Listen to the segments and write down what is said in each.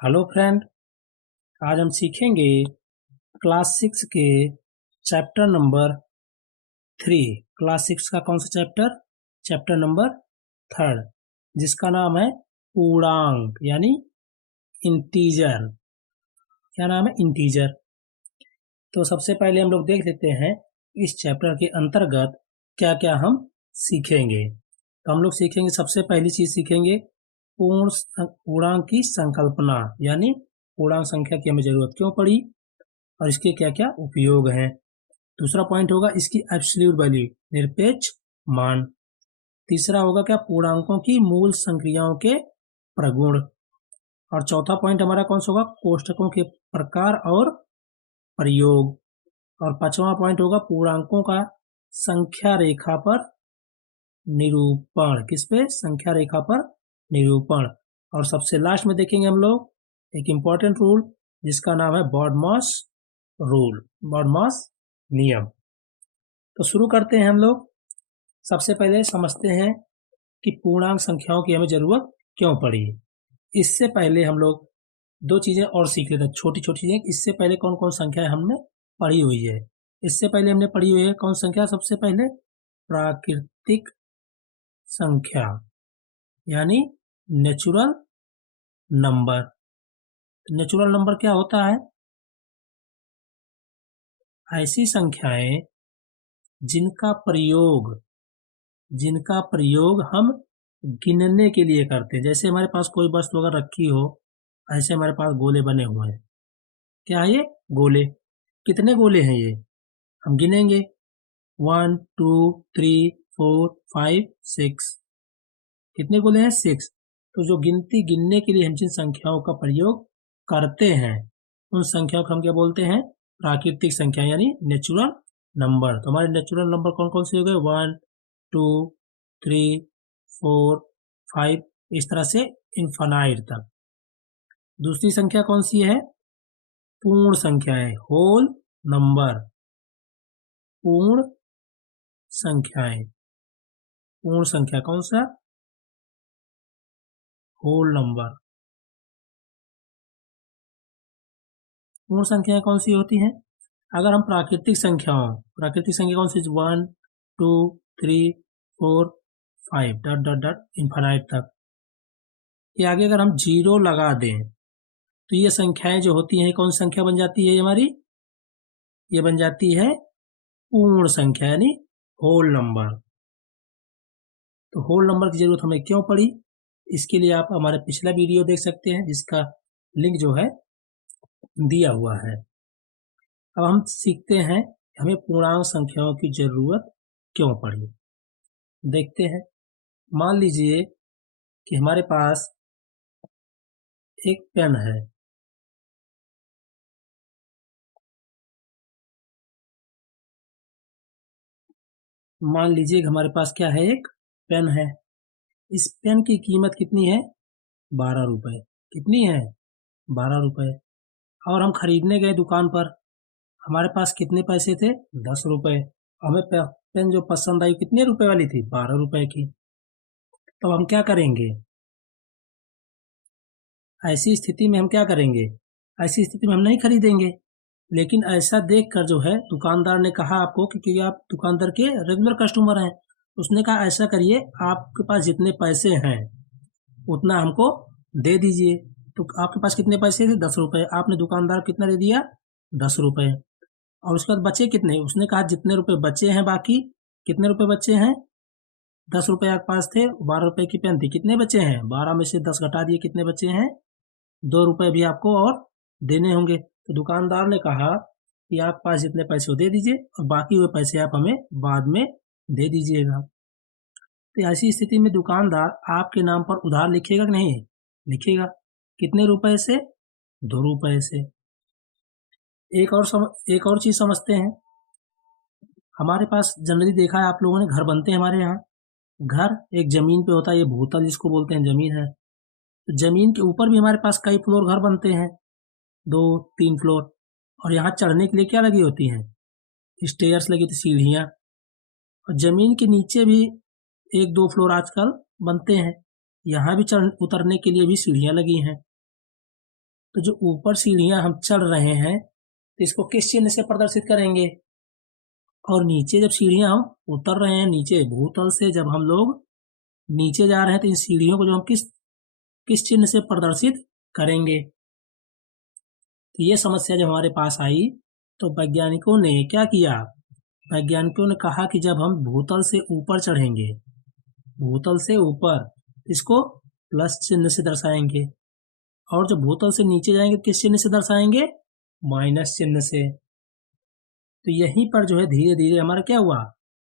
Hello friend, आज हम सीखेंगे क्लास 6 के चैप्टर नंबर 3। क्लास 6 का कौन सा चैप्टर? चैप्टर नंबर 3, जिसका नाम है पूर्णांक यानी इंटीजर। क्या नाम है? इंटीजर। तो सबसे पहले हम लोग देख लेते हैं इस चैप्टर के अंतर्गत क्या क्या हम सीखेंगे। तो हम लोग सीखेंगे, सबसे पहली चीज सीखेंगे पूर्णांक की संकल्पना, यानी पूर्णांक संख्या की हमें जरूरत क्यों पड़ी और इसके क्या क्या उपयोग हैं। दूसरा पॉइंट होगा इसकी एब्सोल्यूट वैल्यू, निरपेक्ष मान। तीसरा होगा क्या? पूर्णांकों की मूल संक्रियाओं के प्रगुण। और चौथा पॉइंट हमारा कौन सा होगा? कोष्ठकों के प्रकार और प्रयोग। और पांचवा पॉइंट होगा पूर्णांकों का संख्या रेखा पर निरूपण। किस पे? संख्या रेखा पर निरूपण। और सबसे लास्ट में देखेंगे हम लोग एक इंपॉर्टेंट रूल जिसका नाम है बॉडमॉस रूल, बॉडमॉस नियम। तो शुरू करते हैं हम लोग। सबसे पहले समझते हैं कि पूर्णांक संख्याओं की हमें जरूरत क्यों पड़ी। इससे पहले हम लोग दो चीजें और सीख लेते हैं, छोटी छोटी चीजें। इससे पहले कौन कौन संख्याएं हमने पढ़ी हुई है? इससे पहले हमने पढ़ी हुई है कौन संख्या? सबसे पहले प्राकृतिक संख्या यानी नेचुरल नंबर। नेचुरल नंबर क्या होता है? ऐसी संख्याएं जिनका प्रयोग हम गिनने के लिए करते हैं। जैसे हमारे पास कोई वस्तु अगर रखी हो, ऐसे हमारे पास गोले बने हुए हैं। क्या है ये? गोले। कितने गोले हैं ये? हम गिनेंगे 1 2 3 4 5 6। कितने गोले हैं? 6। तो जो गिनने के लिए हम जिन संख्याओं का प्रयोग करते हैं उन संख्याओं को हम क्या बोलते हैं? प्राकृतिक संख्या यानी नेचुरल नंबर। तो हमारे नेचुरल नंबर कौन कौन से हो गए? 1 2 3 4 5, इस तरह से इनफाइनाइट तक। दूसरी संख्या कौन सी है? पूर्ण संख्याएं, होल नंबर। पूर्ण संख्याएं, पूर्ण संख्या कौन सा? Whole number. पूर्ण संख्याएं कौन सी होती हैं? अगर हम प्राकृतिक संख्या कौन सी? 1 2 3 4 5 डॉट डॉट डॉट इनफाइनाइट तक। ये आगे अगर हम जीरो लगा दें तो ये संख्याएं जो होती हैं कौन सी संख्या बन जाती है हमारी? ये बन जाती है पूर्ण संख्या यानी होल नंबर। तो होल नंबर की जरूरत हमें क्यों पड़ी, इसके लिए आप हमारे पिछला वीडियो देख सकते हैं जिसका लिंक जो है दिया हुआ है। अब हम सीखते हैं हमें पूर्णांक संख्याओं की जरूरत क्यों पड़ी। देखते हैं। मान लीजिए कि हमारे पास एक पेन है। मान लीजिए कि हमारे पास क्या है? एक पेन है। इस पेन की कीमत कितनी है? 12 रुपए। कितनी है? 12 रुपए। और हम खरीदने गए दुकान पर, हमारे पास कितने पैसे थे? 10 रुपए। हमें पेन जो पसंद आई कितने रुपए वाली थी? 12 रुपए की। तो हम क्या करेंगे? ऐसी स्थिति में हम क्या करेंगे? ऐसी स्थिति में हम नहीं खरीदेंगे। लेकिन ऐसा देखकर जो है दुकानदार ने कहा आपको कि आप दुकानदार के रेगुलर कस्टमर हैं, उसने कहा ऐसा करिए, आपके पास जितने पैसे हैं उतना हमको दे दीजिए। तो आपके पास कितने पैसे थे? 10 रुपए। आपने दुकानदार को कितना दे दिया? 10 रुपए। और उसके बाद बचे कितने? उसने कहा जितने रुपए बचे हैं बाकी, कितने रुपए बचे हैं? 10 रुपए आपके पास थे, 12 रुपए की पेन थी, कितने बचे हैं? 12 में से 10 घटा दिए, कितने बचे हैं? 2 रुपए भी आपको और देने होंगे। तो दुकानदार ने कहा कि आप पास जितने पैसे हो दे दीजिए और बाकी हुए पैसे आप हमें बाद में दे दीजिएगा। तो ऐसी स्थिति में दुकानदार आपके नाम पर उधार लिखेगा कि नहीं? लिखेगा। कितने रुपए से? 2 रुपए से। एक और चीज समझते हैं। हमारे पास जनरली देखा है आप लोगों ने, घर बनते हैं हमारे यहाँ। घर एक जमीन पे होता है, ये भूतल जिसको बोलते हैं जमीन है। तो जमीन के ऊपर भी हमारे पास कई फ्लोर घर बनते हैं, 2 3 फ्लोर। और यहाँ चढ़ने के लिए क्या लगी होती हैं? स्टेयर्स लगी होती, सीढ़ियाँ। और जमीन के नीचे भी 1 2 फ्लोर आजकल बनते हैं, यहाँ भी चढ़ उतरने के लिए भी सीढ़ियाँ लगी हैं। तो जो ऊपर सीढ़ियां हम चढ़ रहे हैं तो इसको किस चिन्ह से प्रदर्शित करेंगे, और नीचे जब सीढ़ियां हम उतर रहे हैं, नीचे भूतल से जब हम लोग नीचे जा रहे हैं तो इन सीढ़ियों को जो हम किस किस चिन्ह से प्रदर्शित करेंगे। तो ये समस्या जब हमारे पास आई तो वैज्ञानिकों ने क्या किया, वैज्ञानिकों ने कहा कि जब हम भूतल से ऊपर चढ़ेंगे, भूतल से ऊपर, इसको प्लस चिन्ह से दर्शाएंगे, और जब भूतल से नीचे जाएंगे किस चिन्ह से दर्शाएंगे, माइनस चिन्ह से। तो यहीं पर जो है धीरे धीरे हमारा क्या हुआ,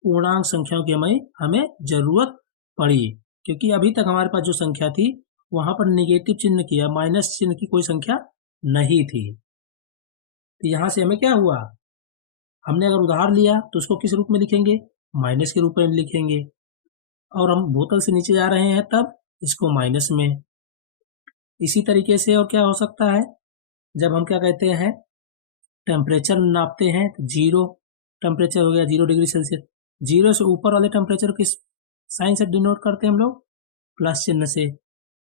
पूर्णांक संख्याओं की हमें जरूरत पड़ी, क्योंकि अभी तक हमारे पास जो संख्या थी वहां पर निगेटिव चिन्ह किया, माइनस चिन्ह की कोई संख्या नहीं थी। तो यहां से हमें क्या हुआ, हमने अगर उधार लिया तो उसको किस रूप में लिखेंगे, माइनस के रूप में लिखेंगे, और हम भूतल से नीचे जा रहे हैं तब इसको माइनस में। इसी तरीके से और क्या हो सकता है, जब हम क्या कहते हैं टेम्परेचर नापते हैं तो 0 टेम्परेचर हो गया, 0 डिग्री सेल्सियस, 0 से ऊपर वाले टेम्परेचर किस साइन से डिनोट करते हैं हम लोग, प्लस चिन्ह से,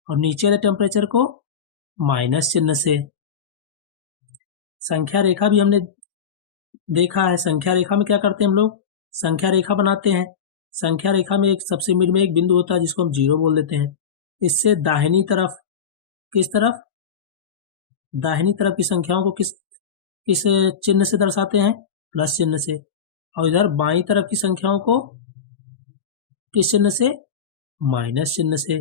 और नीचे वाले टेम्परेचर को माइनस चिन्ह से। संख्या रेखा भी हमने देखा है, संख्या रेखा में क्या करते हैं हम लोग, संख्या रेखा बनाते हैं, संख्या रेखा में एक सबसे मिड में एक बिंदु होता है जिसको हम 0 बोल देते हैं, इससे दाहिनी तरफ, किस तरफ, दाहिनी तरफ की संख्याओं को किस किस चिन्ह से दर्शाते हैं, प्लस चिन्ह से, और इधर बाईं तरफ की संख्याओं को किस चिन्ह से, माइनस चिन्ह से।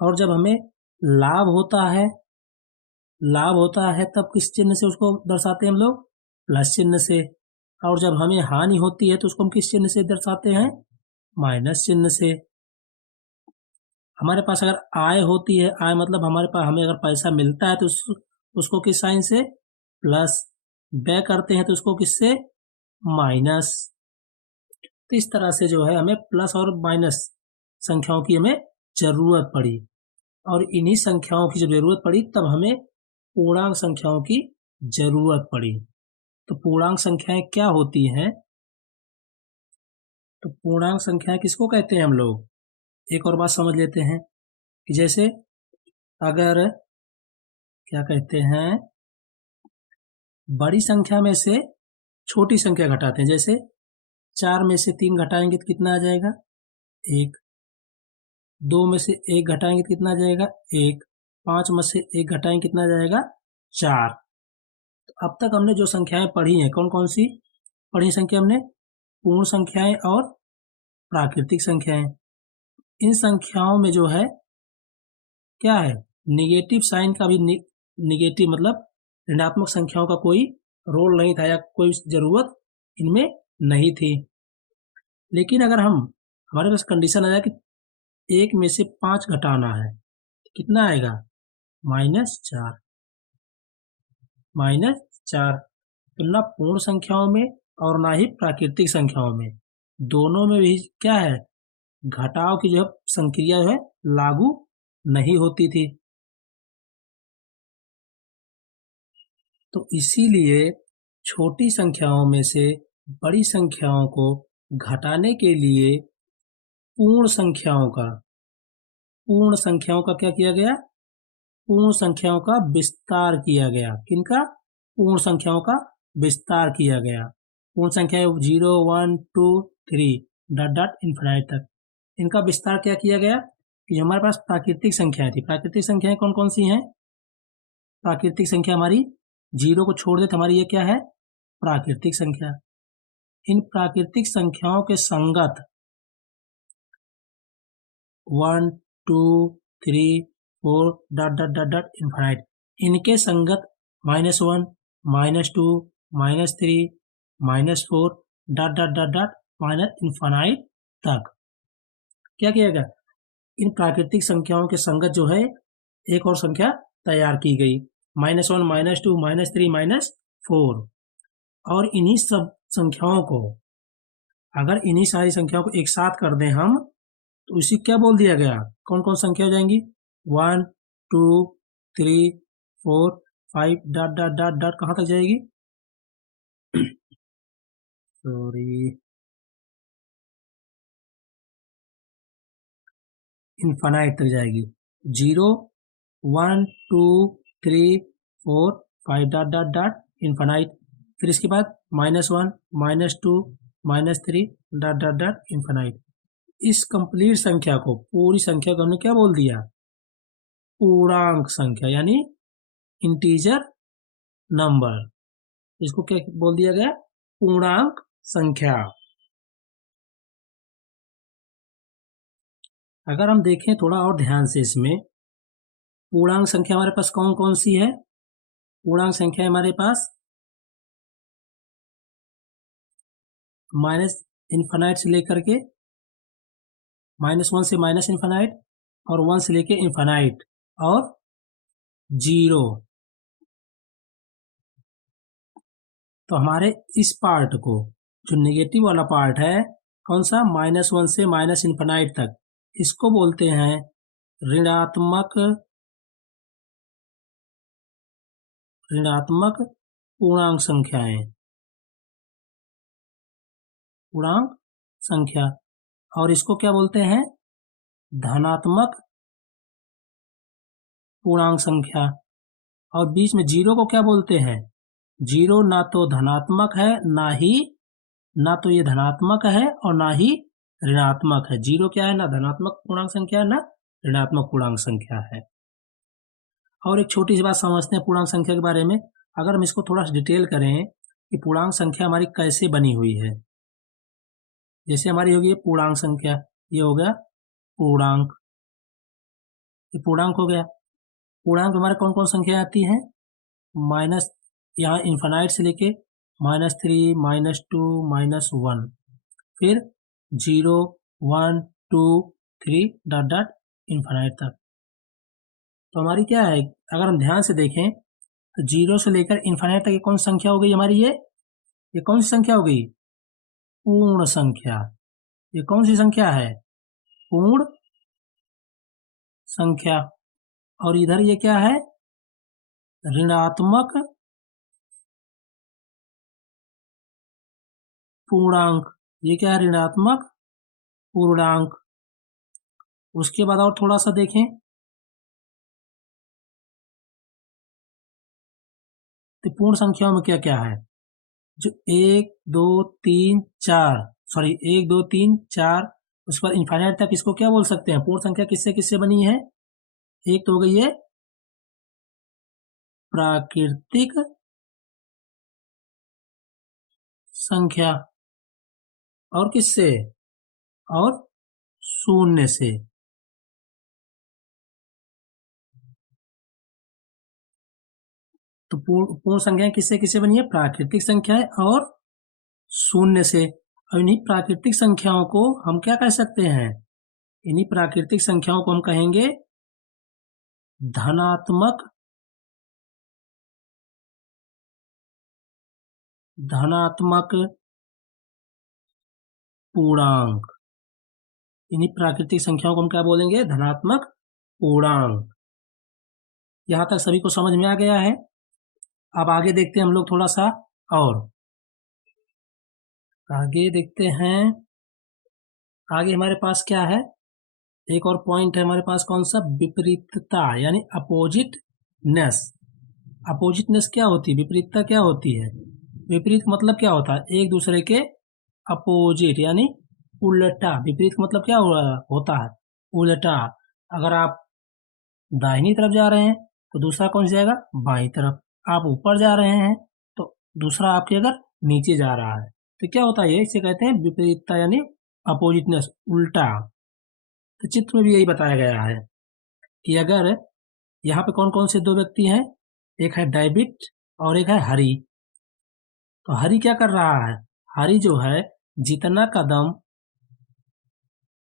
और जब हमें लाभ होता है, लाभ होता है तब किस चिन्ह से उसको दर्शाते हैं हम लोग, प्लस चिन्ह से, और जब हमें हानि होती है तो उसको हम किस चिन्ह से दर्शाते हैं, माइनस चिन्ह से। हमारे पास अगर आय होती है, आय मतलब हमारे पास हमें अगर पैसा मिलता है तो उसको किस साइन से, प्लस, व्यय करते हैं तो उसको किससे, माइनस। तो इस तरह से जो है हमें प्लस और माइनस संख्याओं की हमें जरूरत पड़ी, और इन्हीं संख्याओं की जब जरूरत पड़ी तब हमें पूर्णांक संख्याओं की जरूरत पड़ी। तो पूर्णांक संख्याएं क्या होती हैं, तो पूर्णांक संख्याएं किसको कहते हैं हम लोग, एक और बात समझ लेते हैं कि जैसे अगर क्या कहते हैं बड़ी संख्या में से छोटी संख्या घटाते हैं, जैसे 4 में से 3 घटाएंगे तो कितना आ जाएगा, 1, 2 में से 1 घटाएंगे तो कितना आ जाएगा, 1, 5 में से 1 घटाएंगे कितना आ जाएगा, 4। तो अब तक हमने जो संख्याएं पढ़ी हैं, कौन कौन सी पढ़ी संख्या हमने, पूर्ण संख्याएं और प्राकृतिक संख्याएं। इन संख्याओं में जो है क्या है, निगेटिव साइन का भी, निगेटिव मतलब ऋणात्मक संख्याओं का कोई रोल नहीं था या कोई जरूरत इनमें नहीं थी। लेकिन अगर हमारे पास कंडीशन आया कि 1 में से 5 घटाना है तो कितना आएगा, -4, -4। तो ना पूर्ण संख्याओं में और ना ही प्राकृतिक संख्याओं में, दोनों में भी क्या है, घटाव की जो है संक्रिया जो है लागू नहीं होती थी। तो इसीलिए छोटी संख्याओं में से बड़ी संख्याओं को घटाने के लिए पूर्ण संख्याओं का क्या किया गया, पूर्ण संख्याओं का विस्तार किया गया। किनका, पूर्ण संख्याओं का विस्तार किया गया। पूर्ण संख्या 0, 1, 2, 3 डॉट डॉट इन्फिनाइट तक, इनका विस्तार क्या किया गया कि हमारे पास प्राकृतिक संख्याएं थी। प्राकृतिक संख्याएं कौन कौन सी हैं, प्राकृतिक संख्या हमारी 0 को छोड़ दे तो हमारी ये क्या है, प्राकृतिक संख्या। इन प्राकृतिक संख्याओं के संगत 1, 2, 3, 4 dot dot dot dot infinite, इनके संगत -1, -2, -3, -4 dot dot dot dot minus infinite तक क्या किया गया, इन प्राकृतिक संख्याओं के संगत जो है एक और संख्या तैयार की गई, -1, -2, -3, -4। और इन्हीं सब संख्याओं को, अगर इन्हीं सारी संख्याओं को एक साथ कर दें हम तो इसी क्या बोल दिया गया, कौन कौन संख्या हो जाएंगी, 1, 2, 3, 4, 5 डॉट डॉट डॉट डॉट कहाँ तक जाएगी, सॉरी, इन्फानाइट तक जाएगी। 0 1 2 3 4 5 डॉट डॉट डॉट इन्फानाइट। फिर इसके बाद -1 -2 -3 डॉट डॉट डॉट इन्फानाइट। इस कंप्लीट संख्या को, पूरी संख्या को हमने क्या बोल दिया? पूर्णांक संख्या, यानी इंटीजर नंबर। इसको क्या बोल दिया गया? पूर्णांक संख्या। अगर हम देखें थोड़ा और ध्यान से इसमें, पूर्णांक संख्या हमारे पास कौन कौन सी है? पूर्णांक संख्या हमारे पास माइनस इन्फानाइट से लेकर के -1 से माइनस इन्फानाइट, और 1 से लेकर इन्फानाइट, और 0। तो हमारे इस पार्ट को, जो नेगेटिव वाला पार्ट है, कौन सा? -1 से माइनस इन्फानाइट तक, इसको बोलते हैं ऋणात्मक पूर्णांक संख्याएं। पूर्णांक संख्या। और इसको क्या बोलते हैं? धनात्मक पूर्णांक संख्या। और बीच में 0 को क्या बोलते हैं? 0 ना तो धनात्मक है, ना तो ये धनात्मक है और ना ही ऋणात्मक है। 0 क्या है? ना धनात्मक पूर्णांक संख्या है, ना ऋणात्मक पूर्णांक संख्या है। और एक छोटी सी बात समझते हैं पूर्णांक संख्या के बारे में। अगर हम इसको थोड़ा सा डिटेल करें कि पूर्णांक संख्या हमारी कैसे बनी हुई है। जैसे हमारी होगी पूर्णांक संख्या, ये हो गया पूर्णांक, ये पूर्णांक हो गया। पूर्णांक हमारे कौन कौन संख्या आती है? माइनस, यहाँ इन्फानाइट से लेके -3 -2 -1, फिर 0 1 2 3 डॉट डॉट इन्फानाइट तक। तो हमारी क्या है, अगर हम ध्यान से देखें तो 0 से लेकर इन्फानाइट तक ये कौन सी संख्या हो गई हमारी? ये कौन सी संख्या हो गई? पूर्ण संख्या। ये कौन सी संख्या है? पूर्ण संख्या। और इधर ये क्या है? ऋणात्मक पूर्णांक। ये क्या है? ऋणात्मक पूर्णांक। उसके बाद और थोड़ा सा देखें तो पूर्ण संख्याओं में क्या क्या है? जो 1 2 3 4, सॉरी 1 2 3 4, उसके बाद इन्फाइनाइट तक, इसको क्या बोल सकते हैं? पूर्ण संख्या किससे किससे बनी है? एक तो हो गई है प्राकृतिक संख्या, और किससे? और शून्य से। तो पूर्ण संख्याएं किससे किससे बनी है? प्राकृतिक संख्याएं और शून्य से। और इन्हीं प्राकृतिक संख्याओं को हम क्या कह सकते हैं? इन्हीं प्राकृतिक संख्याओं को हम कहेंगे धनात्मक पूर्णांक। इन्हीं प्राकृतिक संख्याओं को हम क्या बोलेंगे? धनात्मक पूर्णांक। यहां तक सभी को समझ में आ गया है? अब आगे देखते हैं हम लोग थोड़ा सा, और आगे देखते हैं। आगे हमारे पास क्या है? एक और पॉइंट है हमारे पास, कौन सा? विपरीतता, यानी अपोजिटनेस। अपोजिटनेस क्या होती है? विपरीतता क्या होती है? विपरीत मतलब क्या होता है? एक दूसरे के अपोजिट, यानी उल्टा। विपरीत मतलब क्या होता है? उल्टा। अगर आप दाहिनी तरफ जा रहे हैं तो दूसरा कौन सा जाएगा? बाईं तरफ। आप ऊपर जा रहे हैं तो दूसरा आपके अगर नीचे जा रहा है तो क्या होता है? इसे कहते हैं विपरीतता, यानी अपोजिटनेस, उल्टा। तो चित्र में भी यही बताया गया है कि अगर यहाँ पे कौन कौन से दो व्यक्ति हैं? एक है डेविड और एक है हरी। तो हरी क्या कर रहा है? हरी जो है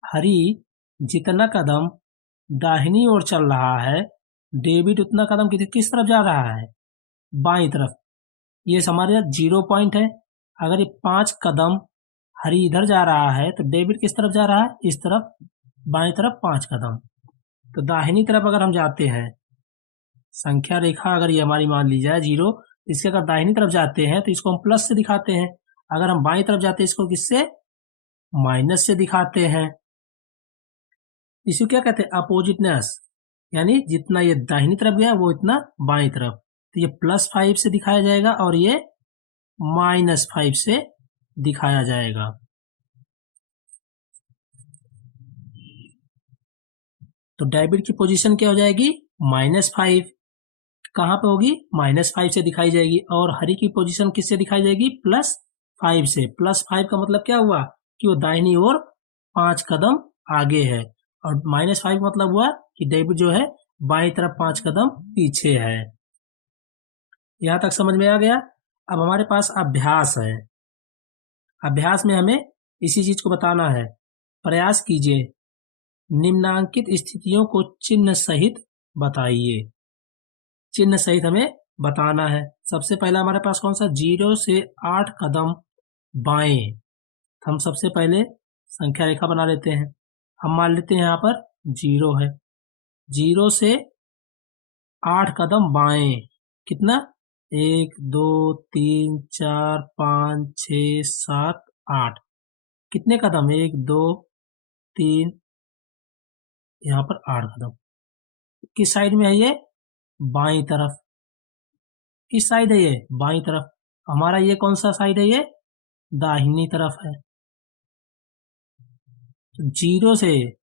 हरी जितना कदम दाहिनी ओर चल रहा है, डेविड उतना कदम किस तरफ जा रहा है? बाईं तरफ। ये हमारे 0 पॉइंट है। अगर ये 5 कदम हरी इधर जा रहा है तो डेविड किस तरफ जा रहा है? इस तरफ, बाईं तरफ 5 कदम। तो दाहिनी तरफ अगर हम जाते हैं, संख्या रेखा अगर ये हमारी मान ली जाए 0, इसके अगर दाहिनी तरफ जाते हैं तो इसको हम प्लस से दिखाते हैं। अगर हम बाईं तरफ जाते हैं इसको किससे? माइनस से दिखाते हैं। इसको क्या कहते हैं, अपोजिटनेस, यानी जितना ये दाहिनी तरफ गया वो इतना बाईं तरफ। तो ये +5 से दिखाया जाएगा और ये -5 से दिखाया जाएगा। तो डेबिट की पोजीशन क्या हो जाएगी, -5। कहां पे होगी, -5 से दिखाई जाएगी। और हरी की पोजीशन किससे दिखाई जाएगी, +5 से। +5 का मतलब क्या हुआ कि वो दाहिनी ओर 5 कदम आगे है, और -5 का मतलब हुआ कि डेबिट जो है बाईं तरफ 5 कदम पीछे है। यहां तक समझ में आ गया। अब हमारे पास अभ्यास है। अभ्यास में हमें इसी चीज को बताना है। प्रयास कीजिए, निम्नांकित स्थितियों को चिन्ह सहित बताइए। चिन्ह सहित हमें बताना है। सबसे पहला हमारे पास कौन सा, 0 से 8 कदम बाएं। हम सबसे पहले संख्या रेखा बना लेते हैं। हम मान लेते हैं यहाँ पर 0 है। 0 से 8 कदम बाएं, कितना, 1 2 3 4 5 6 7 8। कितने कदम, 1 2 3, यहाँ पर 8 कदम। किस साइड में है ये, बाईं तरफ। किस साइड है ये, बाईं तरफ। हमारा ये कौन सा साइड है, ये दाहिनी तरफ है। तो 0 से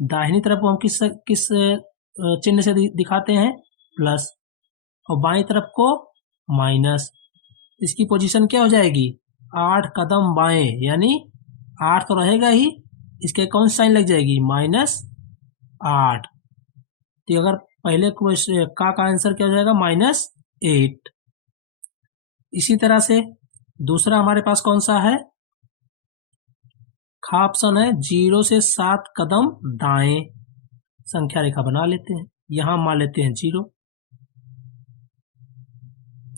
दाहिनी तरफ को हम किस किस चिन्ह से दिखाते हैं, प्लस, और बाईं तरफ को माइनस। इसकी पोजीशन क्या हो जाएगी, 8 कदम बाएं, यानी 8 तो रहेगा ही, इसके कौन सी साइन लग जाएगी, -8। तो अगर पहले क्वेश्चन का आंसर क्या हो जाएगा, -8। इसी तरह से दूसरा हमारे पास कौन सा है, खा ऑप्शन है, 0 से 7 कदम दाएं। संख्या रेखा बना लेते हैं। यहां मान लेते हैं 0,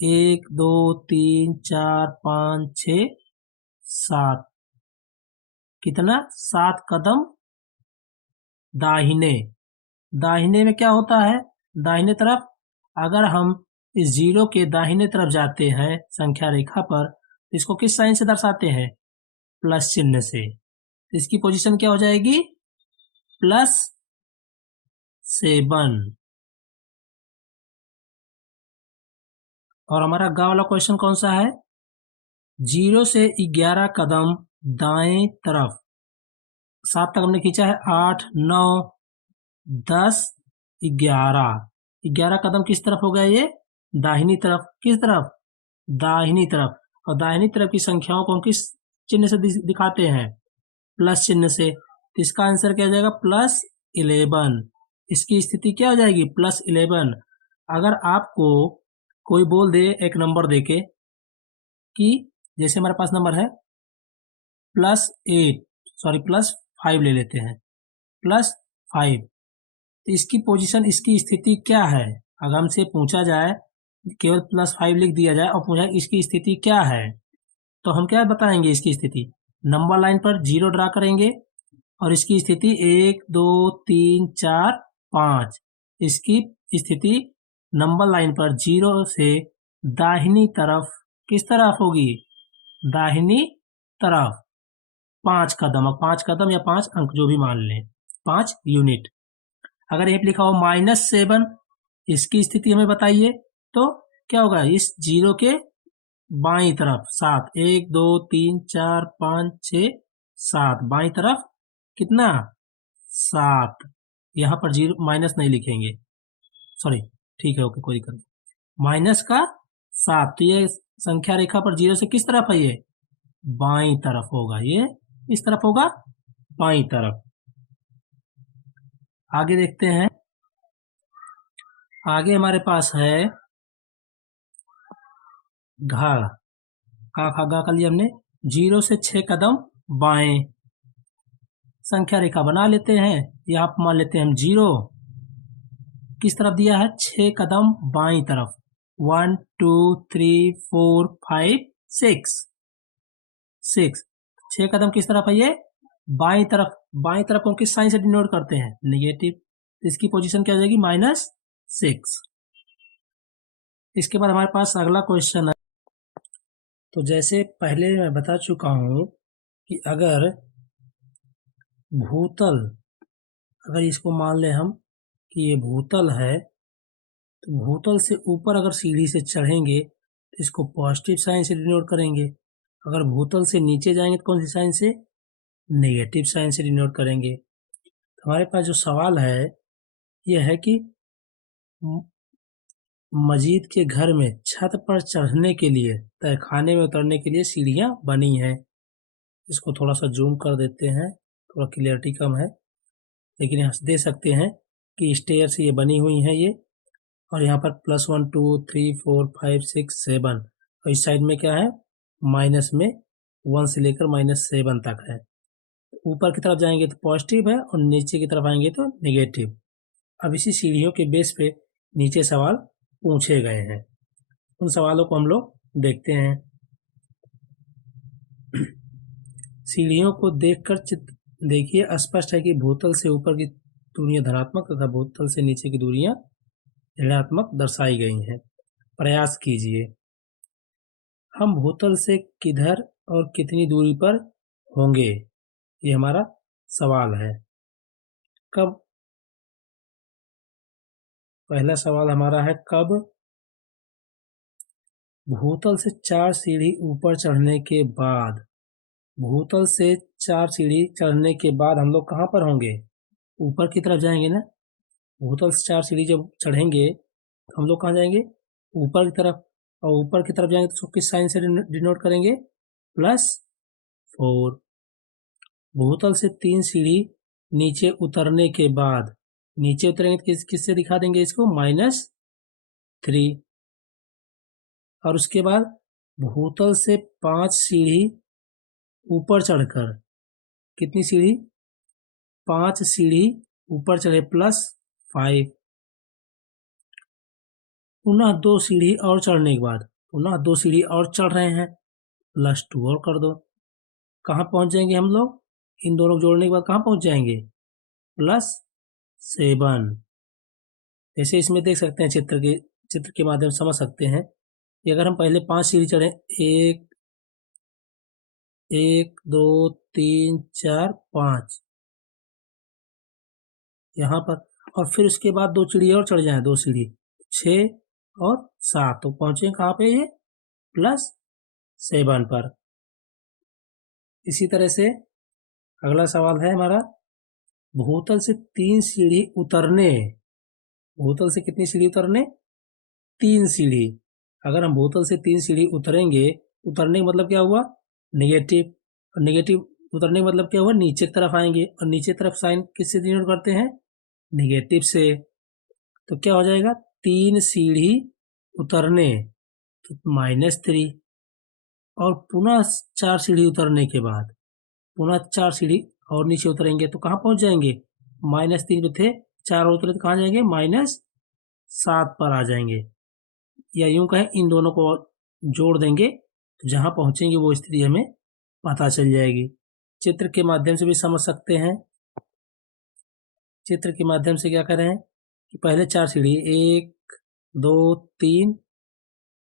1 2 3 4 5 6 7, कितना, 7 कदम दाहिने। दाहिने में क्या होता है, दाहिने तरफ अगर हम इस 0 के दाहिने तरफ जाते हैं संख्या रेखा पर, तो इसको किस साइन से दर्शाते हैं, प्लस चिन्ह से। तो इसकी पोजीशन क्या हो जाएगी, +7। और हमारा गा वाला क्वेश्चन कौन सा है, 0 से 11 कदम दाएं तरफ। 7 तक हमने खींचा है, 8 9 10 11। 11 कदम किस तरफ हो गया, ये दाहिनी तरफ। किस तरफ, दाहिनी तरफ। और दाहिनी तरफ की संख्याओं को हम किस चिन्ह से दिखाते हैं, प्लस चिन्ह से। तो इसका आंसर क्या हो जाएगा, +11। इसकी स्थिति क्या हो जाएगी, +11। अगर आपको कोई बोल दे एक नंबर देके कि जैसे हमारे पास नंबर है +8, सॉरी +5 ले लेते हैं, +5, तो इसकी पोजीशन, इसकी स्थिति क्या है। अगर हमसे पूछा जाए, केवल +5 लिख दिया जाए और पूछा इसकी स्थिति क्या है, तो हम क्या बताएंगे, इसकी स्थिति नंबर लाइन पर 0 ड्रा करेंगे और इसकी स्थिति 1 2 3 4 5। इसकी स्थिति नंबर लाइन पर 0 से दाहिनी तरफ किस तरफ होगी, दाहिनी तरफ 5 कदम। 5 कदम या 5 अंक जो भी मान लें, 5 यूनिट। अगर ये लिखा हो -7, इसकी स्थिति हमें बताइए, तो क्या होगा, इस 0 के बाईं तरफ 7, 1 2 3 4 5 6 7, बाईं तरफ कितना, 7। यहां पर 0 माइनस नहीं लिखेंगे, सॉरी, ठीक है, ओके, कोई दिक्कत नहीं। माइनस का 7, तो ये संख्या रेखा पर 0 से किस तरफ है, ये बाईं तरफ होगा, ये इस तरफ होगा, बाईं तरफ। आगे देखते हैं। आगे हमारे पास है घा। का खा गा कर लिया हमने। 0 से 6 कदम बाएं। संख्या रेखा बना लेते हैं। यहाँ पर मान लेते हैं हम 0 किस तरफ दिया है, 6 कदम बाईं तरफ। 1 2 3 4 5 6, 6 कदम किस तरफ है, ये बाईं तरफ। बाईं तरफ को किस साइन से डिनोट करते हैं, नेगेटिव। इसकी पोजीशन क्या हो जाएगी, -6। इसके बाद हमारे पास अगला क्वेश्चन है। तो जैसे पहले मैं बता चुका हूं कि अगर भूतल अगर इसको मान लें हम कि ये भूतल है, तो भूतल से ऊपर अगर सीढ़ी से चढ़ेंगे तो इसको पॉजिटिव साइन से डिनोट करेंगे। अगर भूतल से नीचे जाएंगे तो कौन सी साइन से? नेगेटिव साइन से डिनोट करेंगे। तो हमारे पास जो सवाल है यह है कि मजीद के घर में छत पर चढ़ने के लिए, तहखाने में उतरने के लिए सीढ़ियां बनी हैं। इसको थोड़ा सा जूम कर देते हैं, थोड़ा क्लियरिटी कम है, लेकिन यहाँ से दे सकते हैं कि स्टेयर से ये बनी हुई हैं ये, और यहाँ पर +1 2 3 4 5 6 7, और इस साइड में क्या है? माइनस में 1 से लेकर -7 तक है। ऊपर की तरफ जाएंगे तो पॉजिटिव है और नीचे की तरफ आएंगे तो नेगेटिव। अब इसी सीढ़ियों के बेस पे नीचे सवाल पूछे गए हैं, उन सवालों को हम लोग देखते हैं। सीढ़ियों को देखकर चित्र देखिए, स्पष्ट है कि भूतल से ऊपर की दूरियां धनात्मक तथा भूतल से नीचे की दूरियां ऋणात्मक दर्शाई गई हैं। प्रयास कीजिए। हम भूतल से किधर और कितनी दूरी पर होंगे, ये हमारा सवाल है। कब? पहला सवाल हमारा है कब? भूतल से 4 सीढ़ी ऊपर चढ़ने के बाद। भूतल से 4 सीढ़ी चढ़ने के बाद हम लोग कहाँ पर होंगे? ऊपर की तरफ जाएंगे ना। भूतल से 4 सीढ़ी जब चढ़ेंगे तो हम लोग कहाँ जाएंगे? ऊपर की तरफ। और ऊपर की तरफ जाएंगे तो किस साइन से डिनोट करेंगे? +4। भूतल से 3 सीढ़ी नीचे उतरने के बाद, नीचे उतरेंगे तो किससे दिखा देंगे इसको? -3। और उसके बाद भूतल से 5 सीढ़ी ऊपर चढ़कर, कितनी सीढ़ी? 5 सीढ़ी ऊपर चढ़े +5। पुनः 2 सीढ़ी और चढ़ने के बाद, पुनः 2 सीढ़ी और चढ़ रहे हैं, +2 और कर दो। कहाँ पहुंच जाएंगे हम लोग? इन दोनों को जोड़ने के बाद कहाँ पहुंच जाएंगे? +7। जैसे इसमें देख सकते हैं, चित्र के माध्यम से समझ सकते हैं कि अगर हम पहले 5 सीढ़ी चढ़े, 1 1 2 3 4 5 यहाँ पर, और फिर उसके बाद 2 सीढ़ी और चढ़ जाए, 2 सीढ़ी 6 और 7, तो पहुंचे कहाँ पे? ये +7 पर। इसी तरह से अगला सवाल है हमारा, भूतल से 3 सीढ़ी उतरने। भूतल से कितनी सीढ़ी उतरने? 3 सीढ़ी। अगर हम भूतल से 3 सीढ़ी उतरेंगे, उतरने का मतलब क्या हुआ? नेगेटिव। और नेगेटिव उतरने का मतलब क्या हुआ? नीचे की तरफ आएंगे, और नीचे तरफ साइन किससे डिनोट करते हैं? नेगेटिव से। तो क्या हो जाएगा? 3 सीढ़ी उतरने तो -3, और पुनः 4 सीढ़ी उतरने के बाद पुनः 4 सीढ़ी और नीचे उतरेंगे तो कहाँ पहुंच जाएंगे? -3 पे थे, 4 और उतरे तो कहाँ जाएंगे? -7 पर आ जाएंगे। या यूं कहें, इन दोनों को जोड़ देंगे तो जहां पहुंचेंगे वो स्थिति हमें पता चल जाएगी। चित्र के माध्यम से भी समझ सकते हैं। चित्र के माध्यम से क्या कर रहे हैं कि पहले 4 सीढ़ी, 1 2 3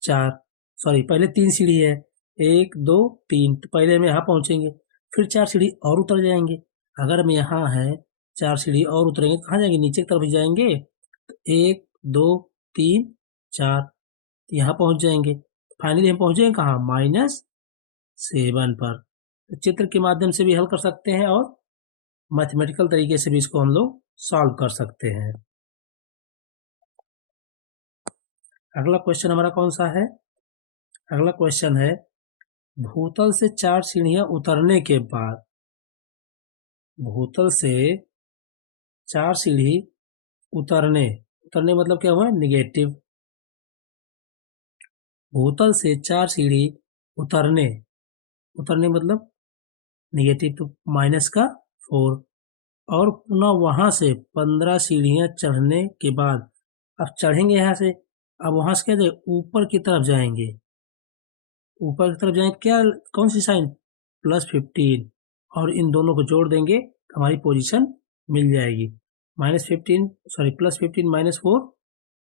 4, सॉरी पहले 3 सीढ़ी है, 1 2 3, तो पहले हम यहाँ पहुंचेंगे, फिर 4 सीढ़ी और उतर जाएंगे। अगर हम यहाँ है, 4 सीढ़ी और उतरेंगे, कहाँ जाएंगे? नीचे की तरफ जाएंगे, तो 1 2 3 4 यहाँ पहुंच जाएंगे। फाइनली हम पहुंचेंगे कहाँ? -7 पर। तो चित्र के माध्यम से भी हल कर सकते हैं और मैथमेटिकल तरीके से भी इसको हम लोग सॉल्व कर सकते हैं। अगला क्वेश्चन हमारा कौन सा है? अगला क्वेश्चन है, भूतल से 4 सीढ़ियां उतरने के बाद, भूतल से 4 सीढ़ी उतरने, उतरने मतलब क्या हुआ? नेगेटिव। भूतल से 4 सीढ़ी उतरने, उतरने मतलब नेगेटिव, तो -4, और पुनः वहां से 15 सीढ़ियां चढ़ने के बाद, अब चढ़ेंगे यहाँ से, अब वहां से क्या जाए? ऊपर की तरफ जाएंगे। ऊपर की तरफ जाएंगे, क्या कौन सी साइन? +15, और इन दोनों को जोड़ देंगे तो हमारी पोजीशन मिल जाएगी। -15, सॉरी +15 -4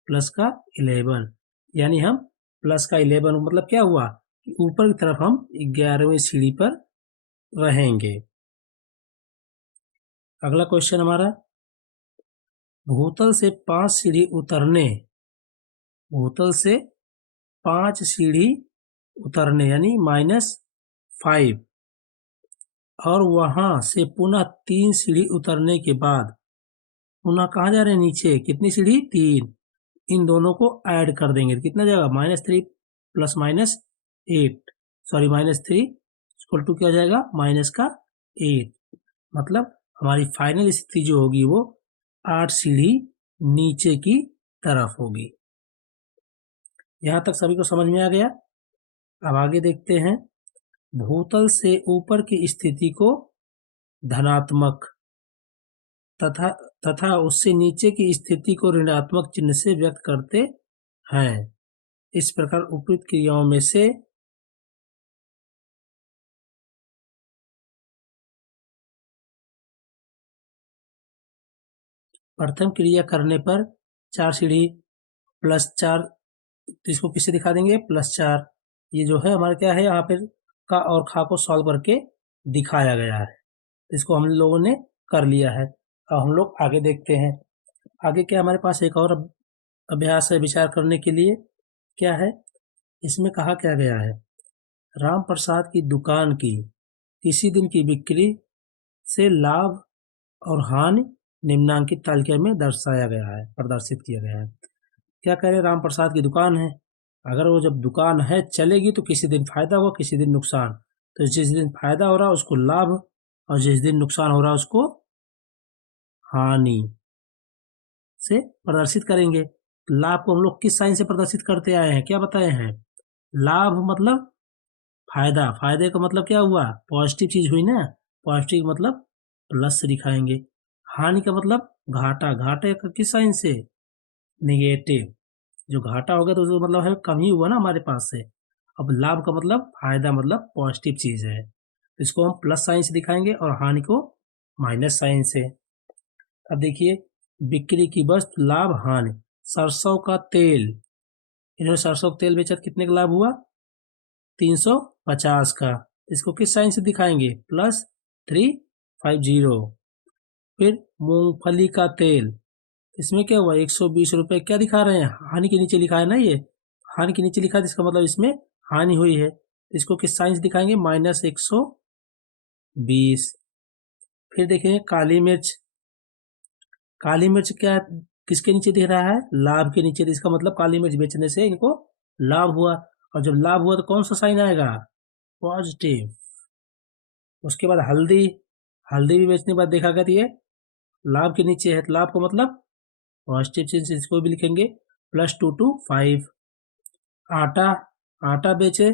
प्लस का 11, यानी हम प्लस का 11 मतलब क्या हुआ कि ऊपर की तरफ हम 11वीं सीढ़ी पर रहेंगे। अगला क्वेश्चन हमारा, भूतल से 5 सीढ़ी उतरने, भूतल से 5 सीढ़ी उतरने यानी -5, और वहां से पुनः 3 सीढ़ी उतरने के बाद पुनः कहाँ जा रहे हैं, नीचे। कितनी सीढ़ी, 3। इन दोनों को ऐड कर देंगे, कितना जाएगा, -3 प्लस -8, सॉरी -3 इक्वल टू क्या हो जाएगा, -8। मतलब हमारी फाइनल स्थिति जो होगी वो 8 सीढ़ी नीचे की तरफ होगी। यहां तक सभी को समझ में आ गया। अब आगे देखते हैं। भूतल से ऊपर की स्थिति को धनात्मक तथा उससे नीचे की स्थिति को ऋणात्मक चिन्ह से व्यक्त करते हैं। इस प्रकार उपयुक्त क्रियाओं में से प्रथम क्रिया करने पर 4 सीढ़ी +4, इसको किससे दिखा देंगे, +4। ये जो है हमारा क्या है, यहाँ पे का और खा को सॉल्व करके दिखाया गया है। इसको हम लोगों ने कर लिया है। अब हम लोग आगे देखते हैं। आगे क्या हमारे पास एक और अभ्यास है विचार करने के लिए। क्या है, इसमें कहा क्या गया है, राम प्रसाद की दुकान की किसी दिन की बिक्री से लाभ और हानि निम्नांकित तालिका में दर्शाया गया है, प्रदर्शित किया गया है। क्या कह रहे हैं, राम प्रसाद की दुकान है, अगर वो जब दुकान है चलेगी तो किसी दिन फायदा होगा, किसी दिन नुकसान। तो जिस दिन फायदा हो रहा है उसको लाभ, और जिस दिन नुकसान हो रहा है उसको हानि से प्रदर्शित करेंगे। लाभ को हम लोग किस साइन से प्रदर्शित करते आए हैं, क्या बताए हैं, लाभ मतलब फायदा, फायदे का मतलब क्या हुआ, पॉजिटिव चीज हुई ना, पॉजिटिव मतलब प्लस से दिखाएंगे। हानि का मतलब घाटा, घाटे का किस साइन से, निगेटिव। जो घाटा हो गया तो उसका मतलब है कम ही हुआ ना हमारे पास से। अब लाभ का मतलब फायदा, मतलब पॉजिटिव चीज है, इसको हम प्लस साइन से दिखाएंगे और हानि को माइनस साइन से। अब देखिए, बिक्री की वस्तु लाभ हानि, सरसों का तेल, इन्होंने सरसों का तेल बेचा, कितने का लाभ हुआ, 350 का। इसको किस साइन से दिखाएंगे, +350। फिर मूंगफली का तेल, इसमें क्या हुआ, 120 रुपए, क्या दिखा रहे हैं, हानि के नीचे लिखा है ना, ये हानि के नीचे लिखा है, इसका मतलब इसमें हानि हुई है। इसको किस साइन से दिखाएंगे, -120। फिर देखेंगे काली मिर्च, काली मिर्च क्या किसके नीचे दिख रहा है, लाभ के नीचे, इसका मतलब काली मिर्च बेचने से इनको लाभ हुआ, और जब लाभ हुआ तो कौन सा साइन आएगा, पॉजिटिव। उसके बाद हल्दी, हल्दी भी बेचने के बाद देखा गया ये लाभ के नीचे है, तो लाभ का मतलब पॉजिटिव चीज, इसको भी लिखेंगे +225। आटा, आटा बेचे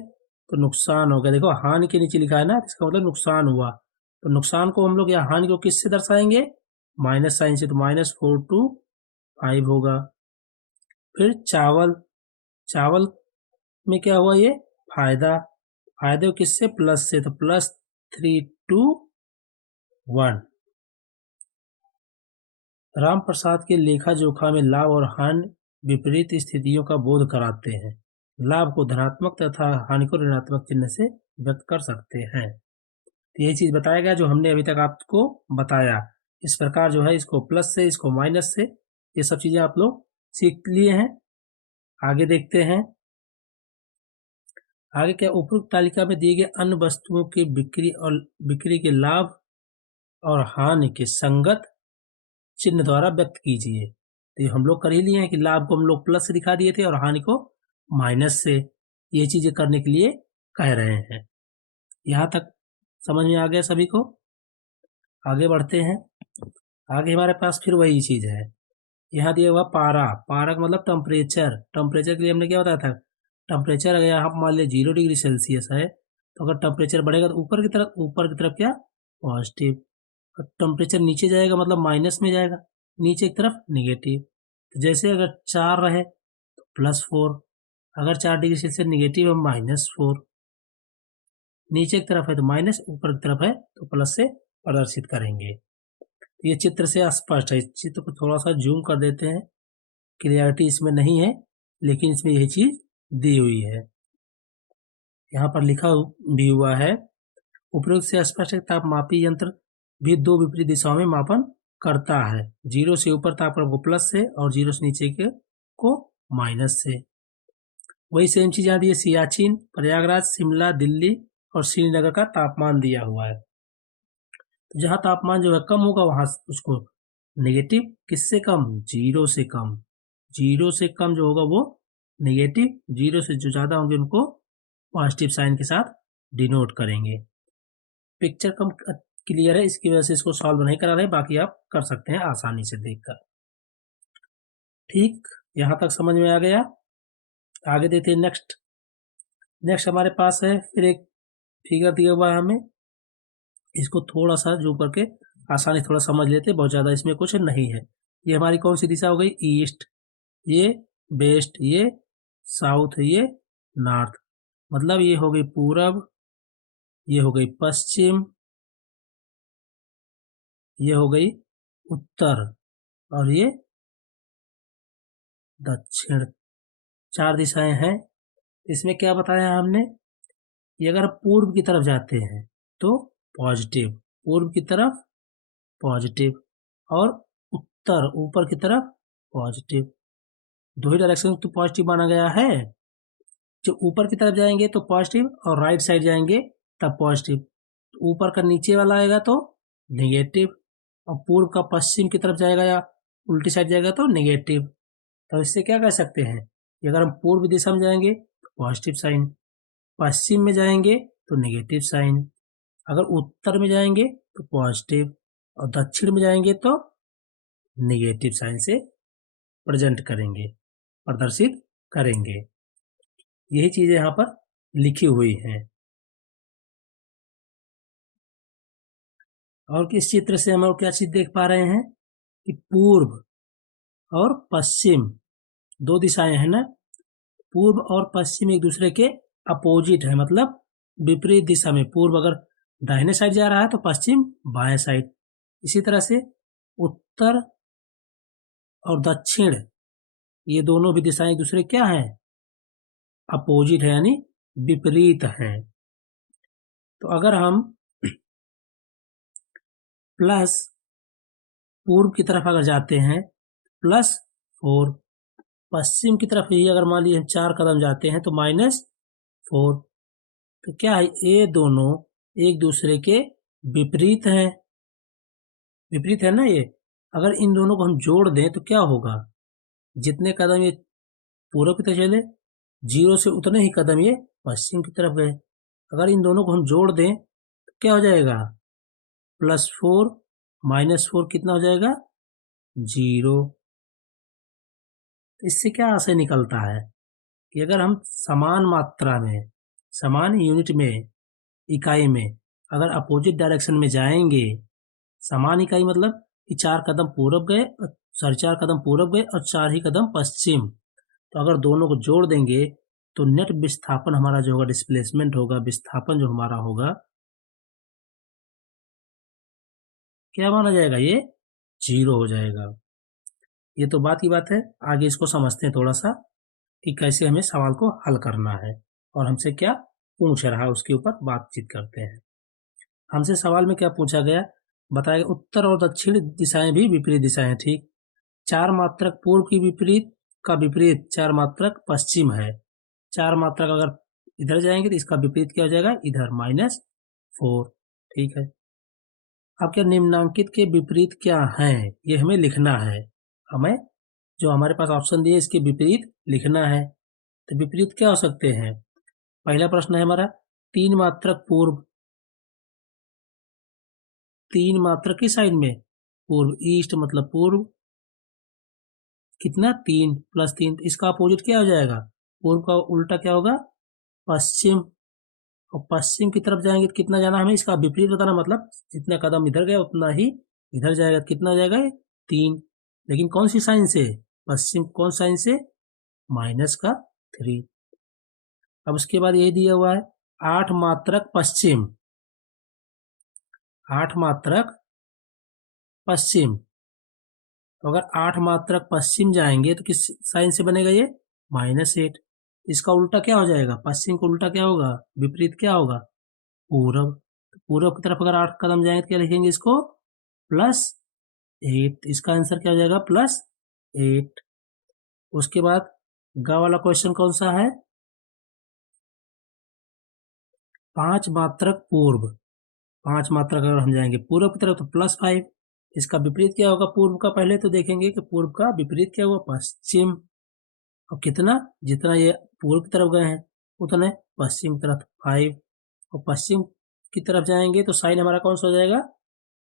तो नुकसान हो गया, देखो हानि के नीचे लिखा है ना, इसका मतलब नुकसान हुआ। तो नुकसान को हम लोग या हानि को किससे दर्शाएंगे, माइनस साइन से, तो -425 होगा। फिर चावल, चावल में क्या हुआ, ये फायदा, फायदे को किससे, प्लस से, तो +321। राम प्रसाद के लेखा जोखा में लाभ और हानि विपरीत स्थितियों का बोध कराते हैं। लाभ को धनात्मक तथा हानि को ऋणात्मक चिन्ह से व्यक्त कर सकते हैं। तो यही चीज बताया गया जो हमने अभी तक आपको बताया। इस प्रकार जो है, इसको प्लस से, इसको माइनस से, ये सब चीजें आप लोग सीख लिए हैं। आगे देखते हैं। आगे क्या, उपरोक्त तालिका में दिए गए अन्य वस्तुओं के बिक्री के लाभ और हानि के संगत चिन्ह द्वारा व्यक्त कीजिए। तो ये हम लोग कर ही लिए हैं कि लाभ को हम लोग प्लस से दिखा दिए थे और हानि को माइनस से। ये चीजें करने के लिए कह रहे हैं। यहां तक समझ में आ गया सभी को। आगे बढ़ते हैं। आगे हमारे पास फिर वही चीज है, यहाँ दिया हुआ पारा, पारा का मतलब टेम्परेचर, टेम्परेचर के लिए हमने क्या बताया था, टेम्परेचर अगर यहाँ मान लिया 0 डिग्री सेल्सियस है, तो अगर टेम्परेचर बढ़ेगा तो ऊपर की तरफ क्या, पॉजिटिव। टेम्परेचर नीचे जाएगा मतलब माइनस में जाएगा, नीचे की तरफ निगेटिव। तो जैसे अगर 4 रहे तो +4, अगर 4 डिग्री सेल्सियस निगेटिव है -4, नीचे की तरफ है तो माइनस, ऊपर की तरफ है तो प्लस से प्रदर्शित करेंगे। ये चित्र से स्पष्ट है। इस चित्र को थोड़ा सा जूम कर देते हैं, क्लियरिटी इसमें नहीं है, लेकिन इसमें यही चीज दी हुई है। यहाँ पर लिखा भी हुआ है, उपरोक्त से स्पष्ट है तापमापी यंत्र भी 2 विपरीत दिशाओं में मापन करता है। 0 से ऊपर था आपको प्लस से और 0 से नीचे के को माइनस से। वही सेम चीज यहाँ दी है, सियाचिन, प्रयागराज, शिमला, दिल्ली और श्रीनगर का तापमान दिया हुआ है। तो जहाँ तापमान जो है कम होगा वहां उसको नेगेटिव, किससे कम, 0 से कम। 0 से कम जो होगा वो नेगेटिव, 0 से जो ज्यादा होंगे उनको पॉजिटिव साइन के साथ डिनोट करेंगे। पिक्चर कम क्लियर है, इसकी वजह से इसको सॉल्व नहीं करा रहे, बाकी आप कर सकते हैं आसानी से देखकर। ठीक, यहां तक समझ में आ गया। आगे देखते हैं नेक्स्ट हमारे पास है फिर एक फिगर दिया हुआ है हमें, इसको थोड़ा सा जूम करके आसानी थोड़ा समझ लेते हैं, बहुत ज़्यादा इसमें कुछ नहीं है। ये हमारी कौन सी दिशा हो गई, ईस्ट, ये वेस्ट, ये साउथ, ये नॉर्थ, मतलब ये हो गई पूरब, ये हो गई पश्चिम, ये हो गई उत्तर और ये दक्षिण। 4 दिशाएं हैं। इसमें क्या बताया हमने, ये अगर पूर्व की तरफ जाते हैं तो पॉजिटिव, पूर्व की तरफ पॉजिटिव और उत्तर ऊपर की तरफ पॉजिटिव, दो ही डायरेक्शन तो पॉजिटिव माना गया है। जो ऊपर की तरफ जाएंगे तो पॉजिटिव और राइट साइड जाएंगे तब पॉजिटिव, ऊपर का नीचे वाला आएगा तो नेगेटिव और पूर्व का पश्चिम की तरफ जाएगा या उल्टी साइड जाएगा तो नेगेटिव। तो इससे क्या कह सकते हैं कि अगर हम पूर्व दिशा में जाएंगे तो पॉजिटिव साइन, पश्चिम में जाएंगे तो नेगेटिव साइन, अगर उत्तर में जाएंगे तो पॉजिटिव और दक्षिण में जाएंगे तो नेगेटिव साइन से प्रेजेंट करेंगे, प्रदर्शित करेंगे। यही चीजें यहाँ पर लिखी हुई हैं। और किस चित्र से हम लोग क्या चीज देख पा रहे हैं कि पूर्व और पश्चिम दो दिशाएं हैं ना, पूर्व और पश्चिम एक दूसरे के अपोजिट है, मतलब विपरीत दिशा में। पूर्व अगर दाहिने साइड जा रहा है तो पश्चिम बाएं साइड, इसी तरह से उत्तर और दक्षिण ये दोनों भी दिशाएं एक दूसरे क्या हैं, अपोजिट है, यानी विपरीत हैं। तो अगर हम प्लस पूर्व की तरफ अगर जाते हैं +4, पश्चिम की तरफ ही अगर मान लीजिए 4 कदम जाते हैं तो -4, तो क्या है, ये दोनों एक दूसरे के विपरीत हैं, विपरीत है ना ये। अगर इन दोनों को हम जोड़ दें तो क्या होगा, जितने कदम ये पूर्व की तरफ चले 0 से उतने ही कदम ये पश्चिम की तरफ गए। अगर इन दोनों को हम जोड़ दें तो क्या हो जाएगा, +4 -4 कितना हो जाएगा, 0। तो इससे क्या आशय निकलता है कि अगर हम समान मात्रा में, समान यूनिट में, इकाई में अगर अपोजिट डायरेक्शन में जाएंगे, समान इकाई मतलब कि 4 कदम पूरब गए, 4 कदम पूरब गए और 4 ही कदम पश्चिम, तो अगर दोनों को जोड़ देंगे तो नेट विस्थापन हमारा जो होगा, डिस्प्लेसमेंट होगा, विस्थापन जो हमारा होगा, क्या माना जाएगा, ये 0 हो जाएगा। ये तो बात की बात है, आगे इसको समझते हैं थोड़ा सा कि कैसे हमें सवाल को हल करना है और हमसे क्या पूछ रहा है, उसके ऊपर बातचीत करते हैं। हमसे सवाल में क्या पूछा गया, बताया गया उत्तर और दक्षिण दिशाएं भी विपरीत दिशाएं, ठीक। 4 मात्रक पूर्व की विपरीत का विपरीत 4 मात्रक पश्चिम है, 4 मात्रक अगर इधर जाएंगे तो इसका विपरीत क्या हो जाएगा, इधर -4, ठीक है। अब क्या निम्नांकित के विपरीत क्या हैं, ये हमें लिखना है। हमें जो हमारे पास ऑप्शन दिए इसके विपरीत लिखना है। तो विपरीत क्या हो सकते हैं, पहला प्रश्न है हमारा 3 मात्रक पूर्व, 3 मात्रक की साइड में पूर्व, ईस्ट मतलब पूर्व, कितना 3 + 3, तो इसका अपोजिट क्या हो जाएगा, पूर्व का उल्टा क्या होगा, पश्चिम, और पश्चिम की तरफ जाएंगे तो कितना जाना, हमें इसका विपरीत बताना, मतलब जितना कदम इधर गया उतना ही इधर जाएगा, कितना हो जाएगा 3, लेकिन कौन सी साइन से, पश्चिम, कौन साइन से, -3। अब उसके बाद यही दिया हुआ है 8 मात्रक पश्चिम, 8 मात्रक पश्चिम, तो अगर 8 मात्रक पश्चिम जाएंगे तो किस साइन से बनेगा ये, -8, इसका उल्टा क्या हो जाएगा, पश्चिम को उल्टा क्या होगा, विपरीत क्या होगा, पूरब। तो पूरब की तरफ अगर 8 कदम जाएंगे तो क्या लिखेंगे इसको, 8, इसका आंसर क्या हो जाएगा +8। उसके बाद ग वाला क्वेश्चन कौन सा है? 5 मात्रक पूर्व, 5 मात्रक अगर हम जाएंगे पूर्व की तरफ तो +5, इसका विपरीत क्या होगा पूर्व का? पहले तो देखेंगे कि पूर्व का विपरीत क्या हुआ, पश्चिम। और कितना, जितना ये पूर्व की तरफ गए हैं उतने पश्चिम की तरफ 5, और पश्चिम की तरफ जाएंगे तो साइन हमारा कौन सा हो जाएगा,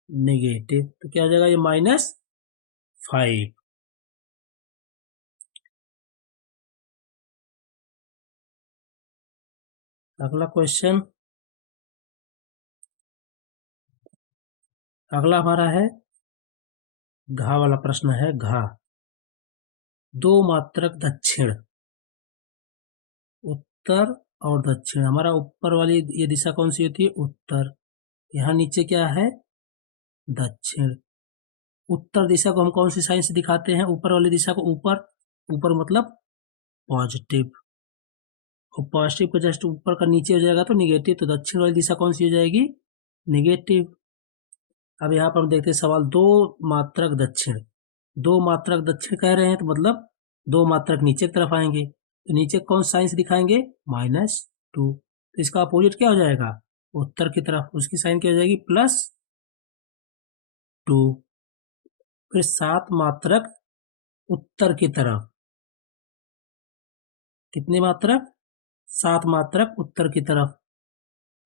नेगेटिव। तो क्या हो जाएगा ये -5। अगला क्वेश्चन, अगला हमारा है घा वाला प्रश्न है। घा, 2 मात्रक दक्षिण, उत्तर और दक्षिण। हमारा ऊपर वाली ये दिशा कौन सी होती है, उत्तर। यहाँ नीचे क्या है, दक्षिण। उत्तर दिशा को हम कौन सी साइन से दिखाते हैं, ऊपर वाली दिशा को ऊपर, ऊपर मतलब पॉजिटिव, और पॉजिटिव का जस्ट ऊपर का नीचे हो जाएगा तो निगेटिव, तो दक्षिण वाली दिशा कौन सी हो जाएगी, निगेटिव। अब यहाँ पर हम देखते हैं सवाल, 2 मात्रक दक्षिण, 2 मात्रक दक्षिण कह रहे हैं तो मतलब 2 मात्रक नीचे की तरफ आएंगे, तो नीचे कौन साइन से दिखाएंगे, -2, तो इसका अपोजिट क्या हो जाएगा, उत्तर की तरफ, उसकी साइन क्या हो जाएगी, +2। फिर 7 मात्रक उत्तर की तरफ, कितने मात्रक, 7 मात्रक उत्तर की तरफ।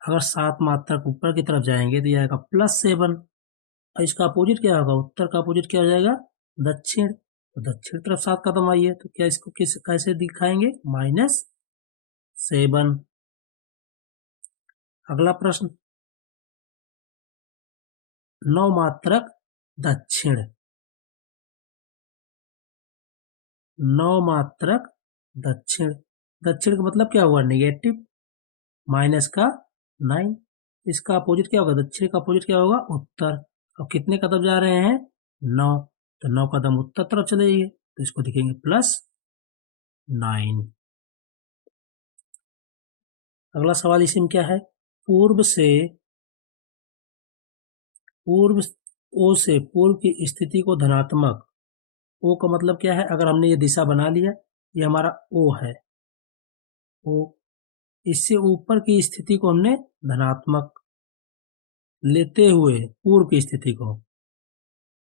अगर 7 मात्रक ऊपर की तरफ जाएंगे तो ये आएगा +7, और इसका अपोजिट क्या होगा, उत्तर का अपोजिट क्या हो जाएगा, दक्षिण। तो दक्षिण तरफ 7 कदम आइए तो क्या इसको किस कैसे दिखाएंगे, -7। अगला प्रश्न, 9 मात्रक दक्षिण, 9 मात्रक दक्षिण, दक्षिण का मतलब क्या हुआ, नेगेटिव, माइनस का 9, इसका अपोजिट क्या होगा, दक्षिण का अपोजिट क्या होगा, उत्तर। और कितने कदम जा रहे हैं, 9, तो 9 कदम उत्तर तरफ चले जाइए तो इसको लिखेंगे +9। अगला सवाल इसी में क्या है, पूर्व से, पूर्व ओ से पूर्व की स्थिति को धनात्मक, ओ का मतलब क्या है, अगर हमने ये दिशा बना लिया, ये हमारा ओ है, ओ, इससे ऊपर की स्थिति को हमने धनात्मक लेते हुए, पूर्व की स्थिति को,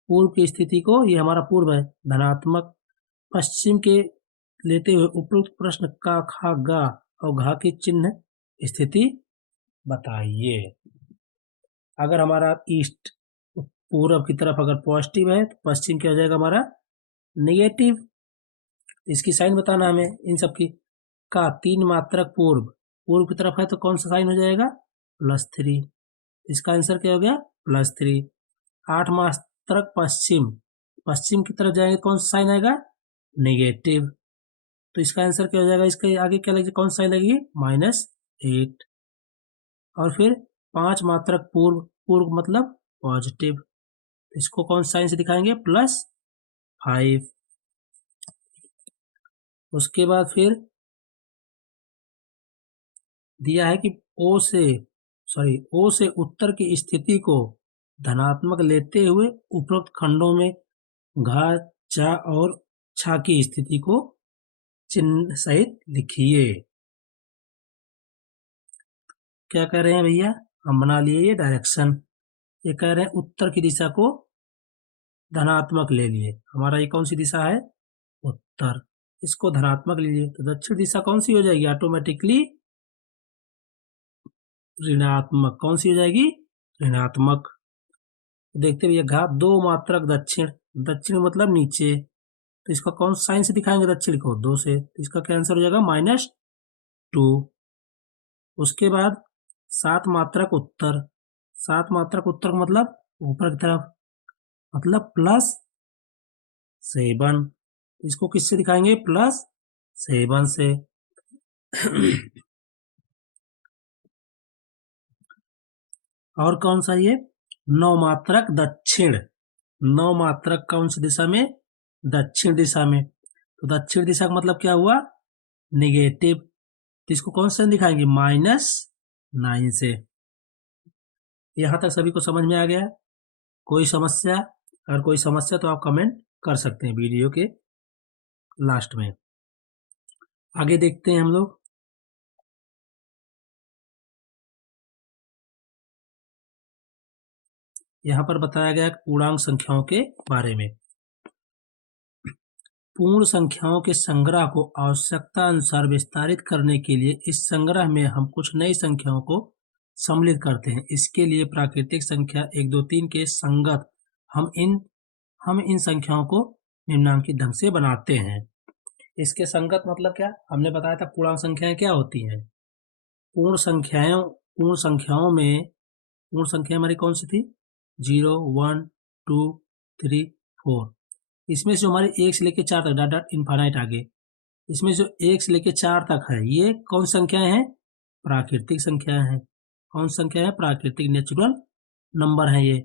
पूर्व की स्थिति को, ये हमारा पूर्व है, धनात्मक पश्चिम के लेते हुए उपरोक्त प्रश्न का खा गा और घा की चिन्ह स्थिति बताइए। अगर हमारा ईस्ट, पूरब की तरफ अगर पॉजिटिव है तो पश्चिम क्या हो जाएगा हमारा, नेगेटिव। इसकी साइन बताना हमें इन सब की। का 3 मात्रक पूर्व, पूर्व की तरफ है तो कौन सा साइन हो जाएगा, +3, इसका आंसर क्या हो गया, +3। 8 मात्रक पश्चिम, पश्चिम की तरफ जाएंगे कौन सा साइन आएगा, नेगेटिव, तो इसका आंसर क्या हो जाएगा, इसके आगे क्या लगेगा, कौन सा साइन लगेगी, -8। और फिर 5 मात्रक पूर्व, पूर्व मतलब पॉजिटिव, इसको कौन साइन से दिखाएंगे, +5। उसके बाद फिर दिया है कि ओ से उत्तर की स्थिति को धनात्मक लेते हुए उपरोक्त खंडों में घा, चा और छा की स्थिति को चिन्ह सहित लिखिए। क्या कह रहे हैं भैया, हम बना लिए ये डायरेक्शन, ये कह रहे हैं उत्तर की दिशा को धनात्मक ले लिए, हमारा ये कौन सी दिशा है, उत्तर, इसको धनात्मक ले लिए तो दक्षिण दिशा कौन सी हो जाएगी, ऑटोमेटिकली ऋणात्मक, कौन सी हो जाएगी, ऋणात्मक। देखते हुए घा 2 मात्रक दक्षिण, दक्षिण मतलब नीचे, तो इसका कौन साइन से दिखाएंगे दक्षिण को, 2 से, तो इसका क्या आंसर हो जाएगा, -2। उसके बाद 7 मात्रक उत्तर, 7 मात्रक उत्तर मतलब ऊपर की तरफ, मतलब +7, इसको किससे दिखाएंगे, +7 से। और कौन सा ये, 9 मात्रक दक्षिण, 9 मात्रक कौन सी दिशा में, दक्षिण दिशा में, तो दक्षिण दिशा का मतलब क्या हुआ, नेगेटिव, तो इसको कौन सा दिखाएंगे, -9 से। यहां तक सभी को समझ में आ गया, कोई समस्या? अगर कोई समस्या तो आप कमेंट कर सकते हैं वीडियो के लास्ट में। आगे देखते हैं हम लोग। यहाँ पर बताया गया पूर्णांक संख्याओं के बारे में। पूर्ण संख्याओं के संग्रह को आवश्यकता अनुसार विस्तारित करने के लिए इस संग्रह में हम कुछ नई संख्याओं को सम्मिलित करते हैं। इसके लिए प्राकृतिक संख्या 1, 2, 3 के संगत हम इन संख्याओं को निम्नांकित ढंग से बनाते हैं। इसके संगत मतलब क्या? हमने बताया था पूर्णांक संख्याएं क्या होती हैं। पूर्ण संख्या हमारी कौन सी थी? 0, 1, 2, 3, 4। इसमें से हमारे 1 से लेकर 4 तक डॉट डॉट इनफाइनाइट आगे, इसमें जो 1 से लेकर 4 तक है ये कौन संख्याएं हैं? प्राकृतिक संख्याएं हैं। कौन संख्या है? प्राकृतिक नेचुरल नंबर है ये।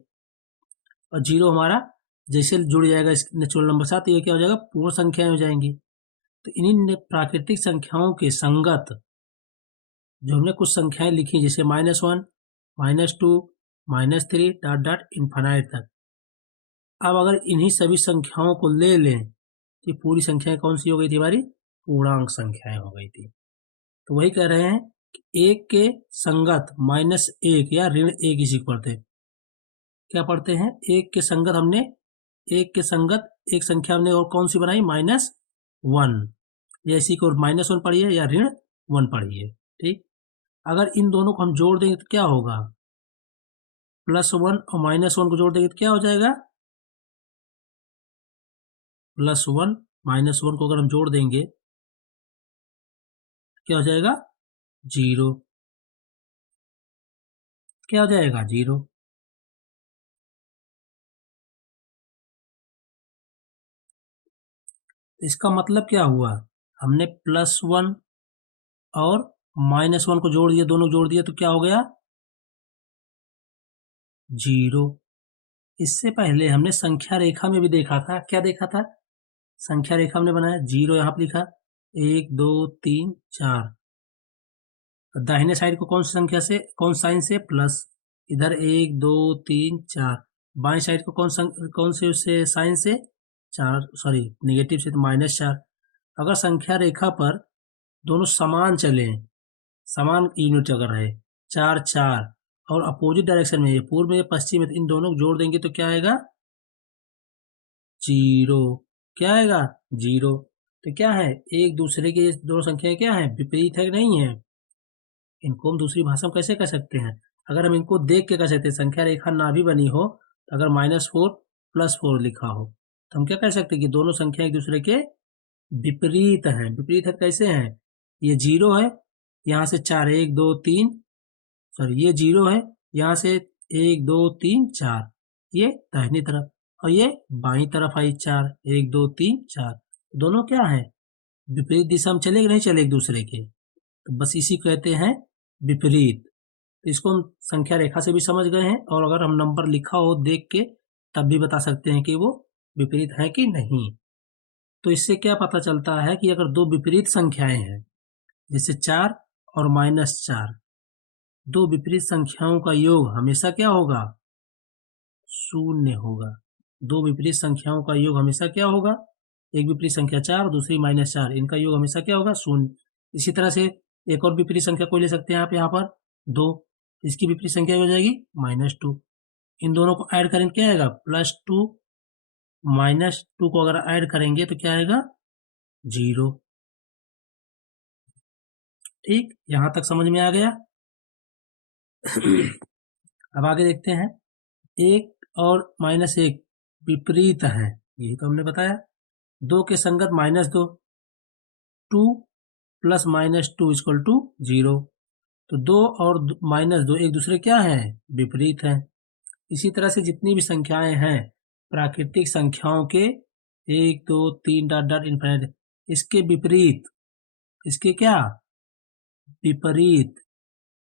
और 0 हमारा जैसे जुड़ जाएगा इस नेचुरल नंबर साथ, ये क्या हो जाएगा? पूर्ण संख्याएं हो जाएंगी। तो इन्हीं प्राकृतिक संख्याओं के संगत जो हमने कुछ संख्याएं लिखी जैसे -1, -2, -3 डॉट डॉट इनफाइनाइट तक। अब अगर इन्हीं सभी संख्याओं को ले लें तो पूरी संख्याएं कौन सी हो गई थी? हमारी पूर्णांक संख्याएं हो गई थी। तो वही कह रहे हैं कि 1 के संगत -1 या ऋण 1 इसी को पढ़ते क्या पढ़ते हैं? 1 के संगत हमने 1 के संगत एक संख्या हमने और कौन सी बनाई? -1, या इसी को -1 पढ़िए या ऋण 1 पढ़िए। ठीक, अगर इन दोनों को हम जोड़ देंगे तो क्या होगा? +1 और -1 को जोड़ देंगे तो क्या हो जाएगा? +1 -1 को अगर हम जोड़ देंगे क्या हो जाएगा? 0। क्या हो जाएगा? 0। इसका मतलब क्या हुआ? हमने +1 और -1 को जोड़ दिया, दोनों जोड़ दिया तो क्या हो गया? 0। इससे पहले हमने संख्या रेखा में भी देखा था। क्या देखा था? संख्या रेखा हमने बनाया, 0 यहाँ पर लिखा, 1, 2, 3, 4। दाहिने साइड को कौन सी संख्या से, कौन साइन से? प्लस। इधर 1, 2, 3, 4। बाएं साइड को कौन से साइन से? 4, सॉरी नेगेटिव से, तो -4। अगर संख्या रेखा पर दोनों समान चले, समान यूनिट अगर रहे 4, 4 और अपोजिट डायरेक्शन में, पूर्व में पश्चिम में, इन दोनों को जोड़ देंगे तो क्या आएगा? 0। क्या आएगा? 0। तो क्या है? एक दूसरे के दोनों संख्याएं क्या है? विपरीत है कि नहीं है? इनको हम दूसरी भाषा में कैसे कह सकते हैं? अगर हम इनको देख के कह सकते हैं, संख्या रेखा ना भी बनी हो तो अगर -4 +4 लिखा हो तो हम क्या कह सकते हैं कि दोनों संख्या एक दूसरे के विपरीत हैं। विपरीत है कैसे हैं? ये 0 है, यहाँ से 4, 1, 2, 3, सॉरी ये 0 है, यहाँ से 1, 2, 3, 4, ये दाहिनी तरफ, और ये बाईं तरफ आई 4, 1, 2, 3, 4। दोनों क्या है? विपरीत दिशा में चले कि नहीं चले एक दूसरे के? तो बस इसी कहते हैं विपरीत। तो इसको हम संख्या रेखा से भी समझ गए हैं, और अगर हम नंबर लिखा हो देख के तब भी बता सकते हैं कि वो विपरीत है कि नहीं। तो इससे क्या पता चलता है कि अगर दो विपरीत संख्याएं हैं जैसे 4 और -4, दो विपरीत संख्याओं का योग हमेशा क्या होगा? 0 होगा। दो विपरीत संख्याओं का योग हमेशा क्या होगा? एक विपरीत संख्या 4, दूसरी -4, इनका योग हमेशा क्या होगा? 0। इसी तरह से एक और विपरीत संख्या कोई ले सकते हैं आप यहाँ पर 2, इसकी विपरीत संख्या हो जाएगी -2। इन दोनों को ऐड करेंगे क्या आएगा? +2 -2 को अगर ऐड करेंगे तो क्या आएगा? 0। ठीक, यहां तक समझ में आ गया। अब आगे देखते हैं। 1 और -1 विपरीत है, यही तो हमने बताया। 2 के संगत -2, 2 + -2 = 0। तो 2 और -2 एक दूसरे क्या है? विपरीत हैं। इसी तरह से जितनी भी संख्याएं हैं प्राकृतिक संख्याओं के 1, 2, 3 डॉट डॉट इनफिनिट, इसके विपरीत, इसके क्या विपरीत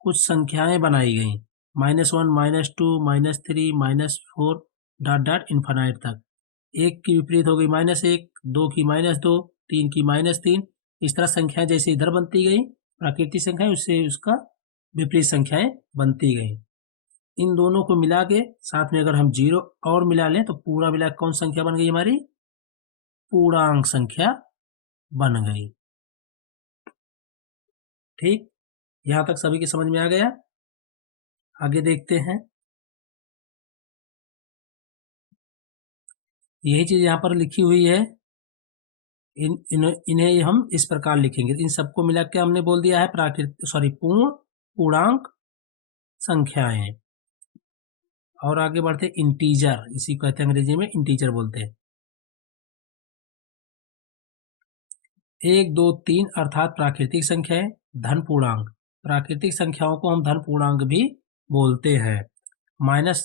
कुछ संख्याएं बनाई गई, -1, -2, -3, -4 डॉट डॉट इनफिनिट तक। एक की विपरीत हो गई -1, 2 की -2, 3 की -3। इस तरह संख्याएं जैसे इधर बनती गई प्राकृतिक संख्याएं, उससे उसका विपरीत संख्याएं बनती गई। इन दोनों को मिला के साथ में अगर हम 0 और मिला लें तो पूरा मिला कौन संख्या बन गई हमारी? पूर्णांक संख्या बन गई। ठीक, यहां तक सभी की समझ में आ गया। आगे देखते हैं। यही चीज यहां पर लिखी हुई है। इन्हें हम इस प्रकार लिखेंगे। इन सबको मिला के हमने बोल दिया है पूर्णांक संख्याएं। और आगे बढ़ते इंटीजर, इसी को कहते हैं अंग्रेजी में इंटीजर बोलते हैं। 1, 2, 3 अर्थात प्राकृतिक संख्याएं, धन पूर्णांक। प्राकृतिक संख्याओं को हम धन पूर्णांक भी बोलते हैं। माइनस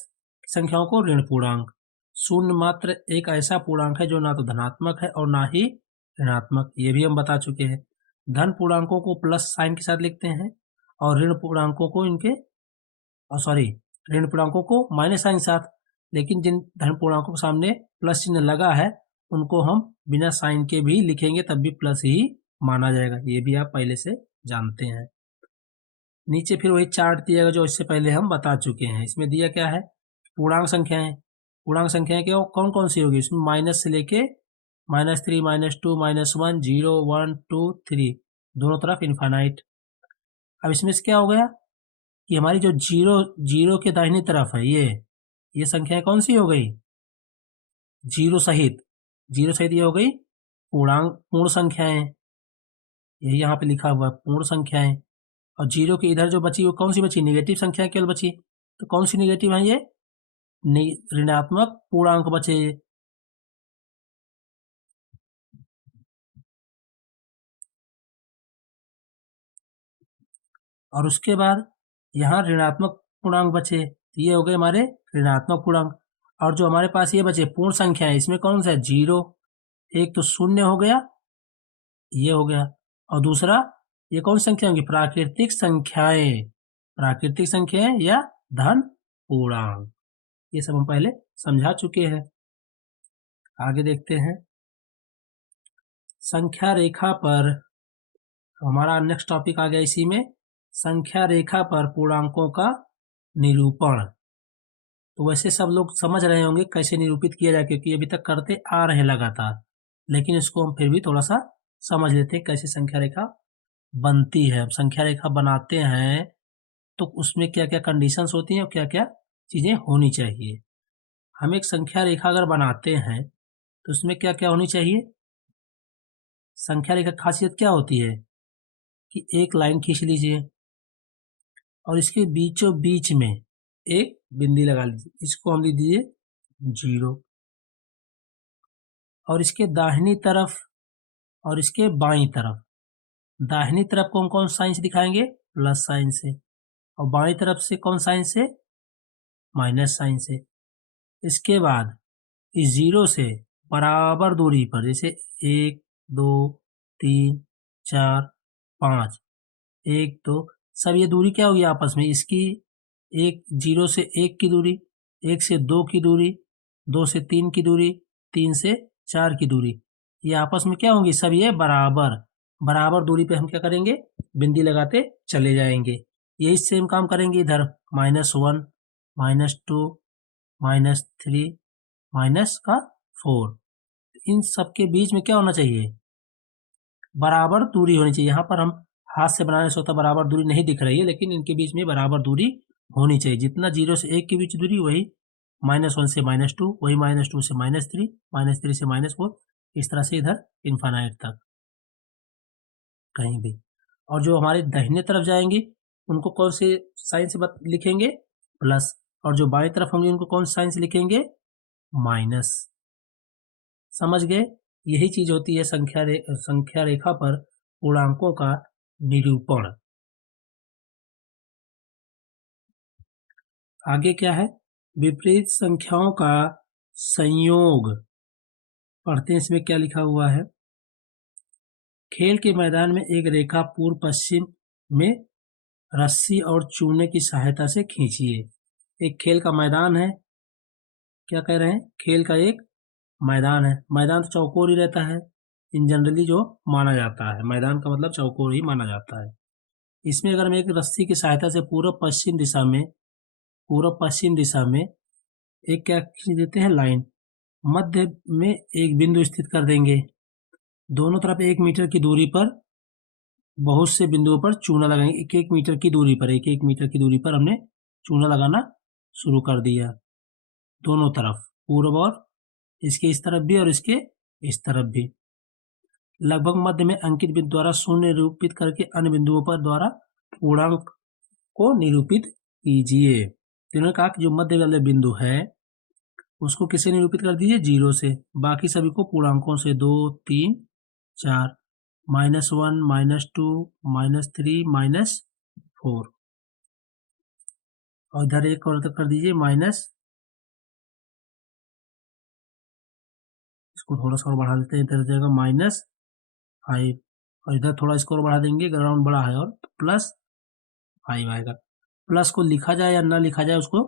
संख्याओं को ऋण पूर्णांक। शून्य मात्र एक ऐसा पूर्णांक है जो ना तो धनात्मक है और ना ही ऋणात्मक, ये भी हम बता चुके हैं। धन पूर्णांकों को प्लस साइन के साथ लिखते हैं और ऋण पूर्णांकों को ऋण पूर्णांकों को माइनस साइन के साथ। लेकिन जिन धन पूर्णांकों के सामने प्लस चिन्ह लगा है उनको हम बिना साइन के भी लिखेंगे तब भी प्लस ही माना जाएगा, ये भी आप पहले से जानते हैं। नीचे फिर वही चार्ट दिया जो इससे पहले हम बता चुके हैं। इसमें दिया क्या है? पूर्णांक संख्याएं। पूर्णांक संख्याएं क्या कौन कौन सी होगी? इसमें माइनस से लेके -3, -2, -1, 0, 1, 2, 3 दोनों तरफ इनफाइनाइट। अब इसमें से क्या हो गया कि हमारी जो जीरो के दाहिनी तरफ है ये संख्याएं कौन सी हो गई? जीरो सहित ये हो गई पूर्ण संख्याएं। यही यहाँ पे लिखा हुआ है पूर्ण संख्याएं। और जीरो के इधर जो बची वो कौन सी बची? निगेटिव संख्या केवल बची। तो कौन सी निगेटिव है? ये ऋणात्मक पूर्णांक बचे। और उसके बाद यहाँ ऋणात्मक पूर्णांक बचे, ये हो गए हमारे ऋणात्मक पूर्णांक। और जो हमारे पास ये बचे पूर्ण संख्या है, इसमें कौन सा है? 0। एक तो शून्य हो गया, ये हो गया, और दूसरा ये कौन संख्या होंगी? प्राकृतिक संख्याएं। प्राकृतिक संख्याएं या धन पूर्णांक, ये सब हम पहले समझा चुके हैं। आगे देखते हैं। संख्या रेखा पर हमारा नेक्स्ट टॉपिक आ गया इसी में, संख्या रेखा पर पूर्णांकों का निरूपण। तो वैसे सब लोग समझ रहे होंगे कैसे निरूपित किया जाए, क्योंकि अभी तक करते आ रहे हैं लगातार, लेकिन इसको हम फिर भी थोड़ा सा समझ लेते हैं कैसे संख्या रेखा बनती है। संख्या रेखा बनाते हैं तो उसमें क्या क्या कंडीशंस होती हैं और क्या क्या चीजें होनी चाहिए। हम एक संख्या रेखा अगर बनाते हैं तो उसमें क्या क्या होनी चाहिए? संख्या रेखा खासियत क्या होती है कि एक लाइन खींच लीजिए और इसके बीचों बीच में एक बिंदी लगा लीजिए, इसको हम लिख दीजिए 0। और इसके दाहिनी तरफ और इसके बाईं तरफ, दाहिनी तरफ कौन कौन साइन से दिखाएंगे? प्लस साइन से, और बाईं तरफ से कौन साइन से? माइनस साइन से। इसके बाद इस 0 से बराबर दूरी पर, जैसे 1, 2, 3, 4, 5, 1, 2, सब ये दूरी क्या होगी आपस में? इसकी 0 से 1 की दूरी, 1 से 2 की दूरी, 2 से 3 की दूरी, 3 से 4 की दूरी, ये आपस में क्या होंगी? सब ये बराबर दूरी पे हम क्या करेंगे? बिंदी लगाते चले जाएंगे। यही सेम काम करेंगे इधर, -1, -2, -3, -4। इन सब के बीच में क्या होना चाहिए? बराबर दूरी होनी चाहिए। यहाँ पर हम हाथ से बनाने से होता बराबर दूरी नहीं दिख रही है, लेकिन इनके बीच में बराबर दूरी होनी चाहिए। जितना 0 से 1 के बीच दूरी, वही -1 से -2, वही -2 से -3, -3 से -4, इस तरह से इधर इनफाइनाइट तक कहीं भी। और जो हमारे दाहिने तरफ जाएंगे उनको कौन से साइन से लिखेंगे? प्लस। और जो बाएं तरफ होंगे उनको कौन से साइन से लिखेंगे? माइनस। समझ गए? यही चीज होती है संख्या रेखा पर पूर्णांकों का निरूपण। आगे क्या है? विपरीत संख्याओं का संयोग। पढ़ते हैं इसमें क्या लिखा हुआ है। खेल के मैदान में एक रेखा पूर्व पश्चिम में रस्सी और चूने की सहायता से खींचिए। एक खेल का मैदान है, क्या कह रहे हैं? खेल का एक मैदान है। मैदान तो चौकोर ही रहता है इन जनरली, जो माना जाता है मैदान का मतलब चौकोर ही माना जाता है। इसमें अगर हम एक रस्सी की सहायता से पूर्व पश्चिम दिशा में पूर्व पश्चिम दिशा में एक क्या खींच देते हैं, लाइन। मध्य में एक बिंदु स्थित कर देंगे। दोनों तरफ 1 मीटर की दूरी पर बहुत से बिंदुओं पर चूना लगाएंगे। 1-1 मीटर की दूरी पर, 1-1 मीटर की दूरी पर हमने चूना लगाना शुरू कर दिया। दोनों तरफ, पूर्व और इसके इस तरफ भी और इसके इस तरफ भी। लगभग मध्य में अंकित बिंदु द्वारा शून्य निरूपित करके अन्य बिंदुओं पर द्वारा पूर्णांक को निरूपित कीजिए। तो इन्होंने कहा कि जो मध्य वाले बिंदु है उसको किससे निरूपित कर दीजिए, 0 से। बाकी सभी को पूर्णांकों से, 2, 3, 4, -1, -2, -3, -4। और इधर एक और तक कर दीजिए माइनस, इसको थोड़ा सा और बढ़ा देते हैं, इधर जाएगा -5। और इधर थोड़ा इसको और बढ़ा देंगे, ग्राउंड बड़ा है, और +5 आएगा। प्लस को लिखा जाए या ना लिखा जाए, उसको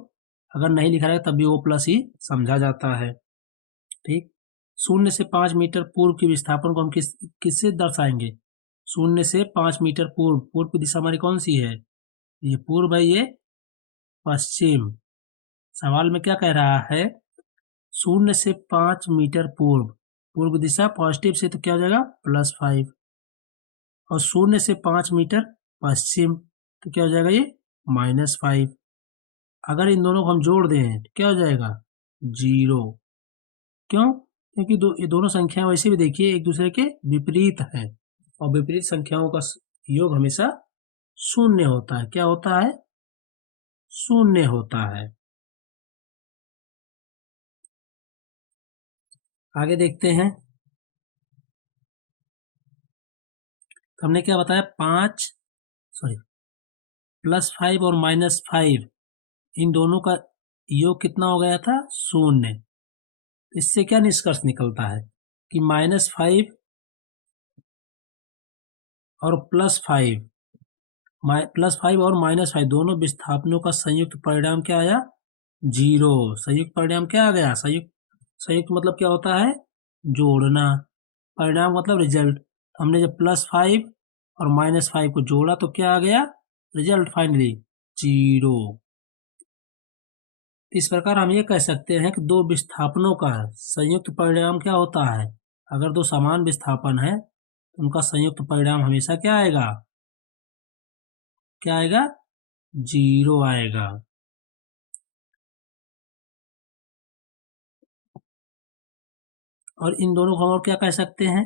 अगर नहीं लिखा जाए तब भी वो प्लस ही समझा जाता है। ठीक। 0 से 5 मीटर पूर्व की विस्थापन को हम किससे दर्शाएंगे? 0 से 5 मीटर पूर्व। पूर्व की दिशा हमारी कौन सी है? ये पूर्व है, ये पश्चिम। सवाल में क्या कह रहा है? 0 से 5 मीटर पूर्व, पूर्व दिशा पॉजिटिव से तो क्या हो जाएगा, +5। और 0 से 5 मीटर पश्चिम तो क्या हो जाएगा, ये -5। अगर इन दोनों को हम जोड़ दें तो क्या हो जाएगा, 0। क्यों? क्योंकि ये दोनों संख्याएं वैसे भी देखिए एक दूसरे के विपरीत है, और विपरीत संख्याओं का योग हमेशा 0 होता है। क्या होता है? 0 होता है। आगे देखते हैं। तो हमने क्या बताया, +5 और -5 इन दोनों का योग कितना हो गया था, 0। इससे क्या निष्कर्ष निकलता है कि -5 और +5 और -5 दोनों विस्थापनों का संयुक्त परिणाम क्या आया, 0। संयुक्त परिणाम क्या आ गया? संयुक्त मतलब क्या होता है, जोड़ना। परिणाम मतलब रिजल्ट। हमने जब +5 और -5 को जोड़ा तो क्या आ गया, रिजल्ट फाइनली 0। इस प्रकार हम ये कह सकते हैं कि दो विस्थापनों का संयुक्त परिणाम क्या होता है? अगर दो समान विस्थापन है तो उनका संयुक्त परिणाम हमेशा क्या आएगा, 0 आएगा। और इन दोनों को हम और क्या कह सकते हैं,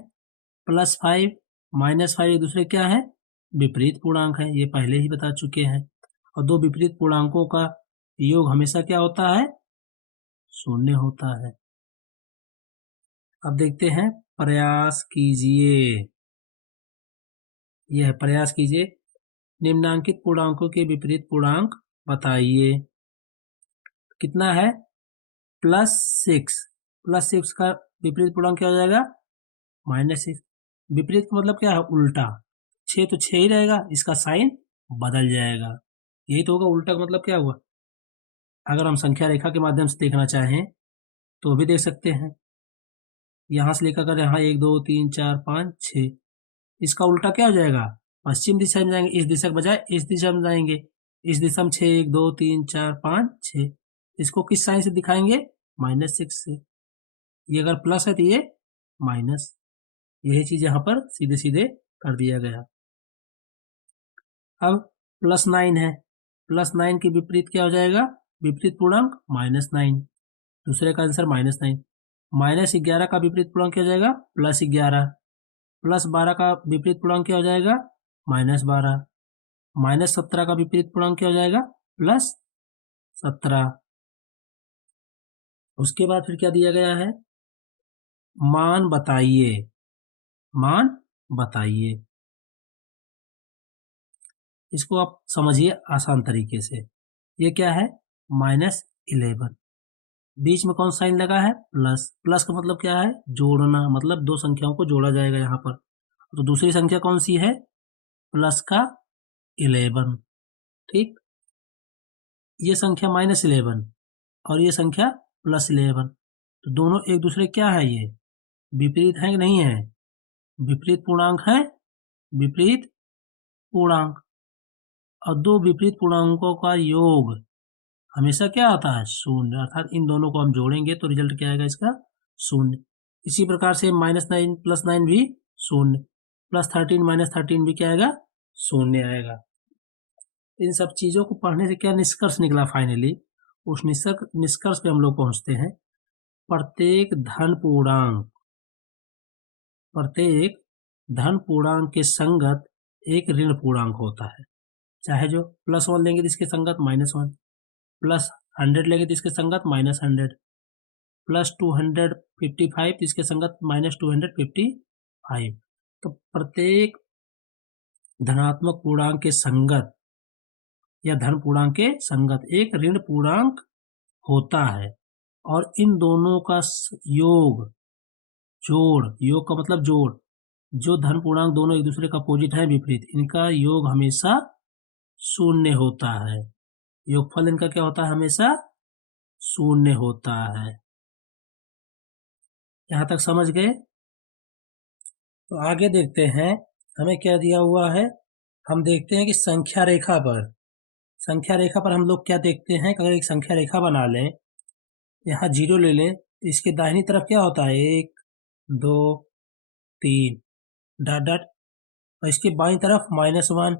+5 -5 एक दूसरे क्या है, विपरीत पूर्णांक है, ये पहले ही बता चुके हैं। और दो विपरीत पूर्णांकों का योग हमेशा क्या होता है, 0 होता है। अब देखते हैं, प्रयास कीजिए। यह प्रयास कीजिए, निम्नांकित पूर्णांकों के विपरीत पूर्णांक बताइए। कितना है, +6 का विपरीत पूर्णांक क्या हो जाएगा, -6। विपरीत का मतलब क्या है, उल्टा। 6 तो 6 ही रहेगा, इसका साइन बदल जाएगा, यही तो होगा। उल्टा का मतलब क्या हुआ? अगर हम संख्या रेखा के माध्यम से देखना चाहें तो भी देख सकते हैं। यहां से लेकर कर यहाँ 1 2 3 4 5 6, इसका उल्टा क्या हो जाएगा, पश्चिम दिशा में जाएंगे। इस दिशा के बजाय इस दिशा में जाएंगे। इस दिशा में 6 1 2 3 4 5 6, इसको किस साइन से दिखाएंगे, -6 से। ये अगर प्लस है तो ये माइनस। यही चीज यहाँ पर सीधे सीधे कर दिया गया। अब +9 है, +9 के विपरीत क्या हो जाएगा, विपरीत पूर्णांक -9। दूसरे का आंसर -9। -11 का विपरीत पूर्णांक क्या हो जाएगा, +11। +12 का विपरीत पूर्णांक क्या हो जाएगा, -12। -17 का विपरीत पूर्णांक क्या हो जाएगा, +17। उसके बाद फिर क्या दिया गया है, मान बताइए। मान बताइए, इसको आप समझिए आसान तरीके से। ये क्या है, -11। बीच में कौन साइन लगा है, प्लस। प्लस का मतलब क्या है, जोड़ना, मतलब दो संख्याओं को जोड़ा जाएगा यहाँ पर। तो दूसरी संख्या कौन सी है, प्लस का 11। ठीक। ये संख्या -11 और ये संख्या +11, तो दोनों एक दूसरे क्या है, ये विपरीत है कि नहीं है, विपरीत पूर्णांक है, विपरीत पूर्णांक। और दो विपरीत पूर्णांकों का योग हमेशा क्या आता है, शून्य। अर्थात इन दोनों को हम जोड़ेंगे तो रिजल्ट क्या आएगा इसका, शून्य। इसी प्रकार से -9 + 9 भी शून्य, +13 - 13 भी क्या आएगा, शून्य आएगा। इन सब चीजों को पढ़ने से क्या निष्कर्ष निकला फाइनली, उस निष्कर्ष पे हम लोग पहुंचते हैं। प्रत्येक धन पूर्णांक के संगत एक ऋण पूर्णांक होता है। चाहे जो +1 लेंगे तो इसके संगत -1, +100 लेंगे तो इसके संगत -100, +255 तो इसके संगत -255। तो प्रत्येक धनात्मक पूर्णांक के संगत या धन पूर्णांक के संगत एक ऋण पूर्णांक होता है, और इन दोनों का योग, योग का मतलब जोड़, जो धन पूर्णांक दोनों एक दूसरे का अपोजिट है, विपरीत, इनका योग हमेशा शून्य होता है। योगफल इनका क्या होता है, हमेशा शून्य होता है। यहां तक समझ गए? तो आगे देखते हैं हमें क्या दिया हुआ है। हम देखते हैं कि संख्या रेखा पर हम लोग क्या देखते हैं कि अगर एक संख्या रेखा बना लें, यहाँ 0 ले लें तो इसके दाहिनी तरफ क्या होता है, 1 2 3 डॉट डॉट, और इसके बाईं तरफ -1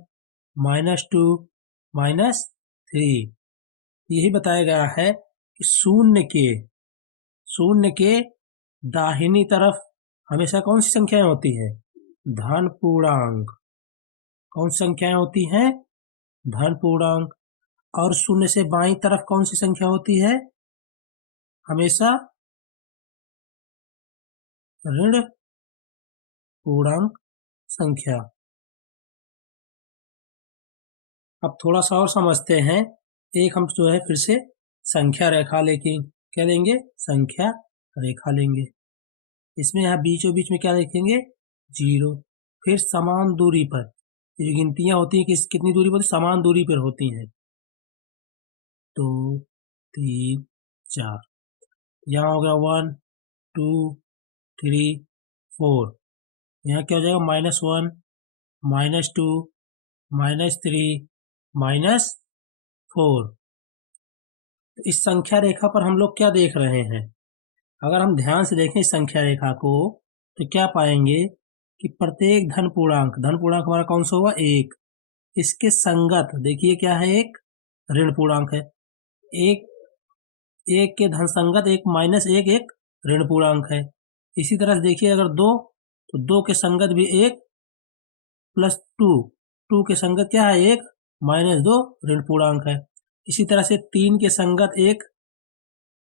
-2 -3। यही बताया गया है कि शून्य के दाहिनी तरफ हमेशा कौन सी संख्याएं होती हैं, धन पूर्णांक। कौन सी संख्याएं होती हैं, धन पूर्णांक। और शून्य से बाईं तरफ कौन सी संख्या होती है, हमेशा ऋण पूर्णांक संख्या। अब थोड़ा सा और समझते हैं। एक हम जो है फिर से संख्या रेखा लेके क्या लेंगे, संख्या रेखा लेंगे। इसमें यहाँ बीचों बीच में क्या लिखेंगे, 0। फिर समान दूरी पर, ये गिनतियां होती हैं कि कितनी दूरी पर, समान दूरी पर होती हैं, 2 3 4। यहाँ हो गया 1 2 3 4। यहाँ क्या हो जाएगा, -1 -2 -3 -4। इस संख्या रेखा पर हम लोग क्या देख रहे हैं, अगर हम ध्यान से देखें इस संख्या रेखा को तो क्या पाएंगे कि प्रत्येक धन पूर्णांक हमारा कौन सा हुआ, 1, इसके संगत देखिए क्या है, एक ऋण पूर्णांक है। एक के धन संगत एक -1 एक ऋण पूर्णांक है। इसी तरह से देखिए अगर 2, तो 2 के संगत भी 1 +2, 2 के संगत क्या है, 1 -2 ऋण पूर्णांक है। इसी तरह से 3 के संगत 1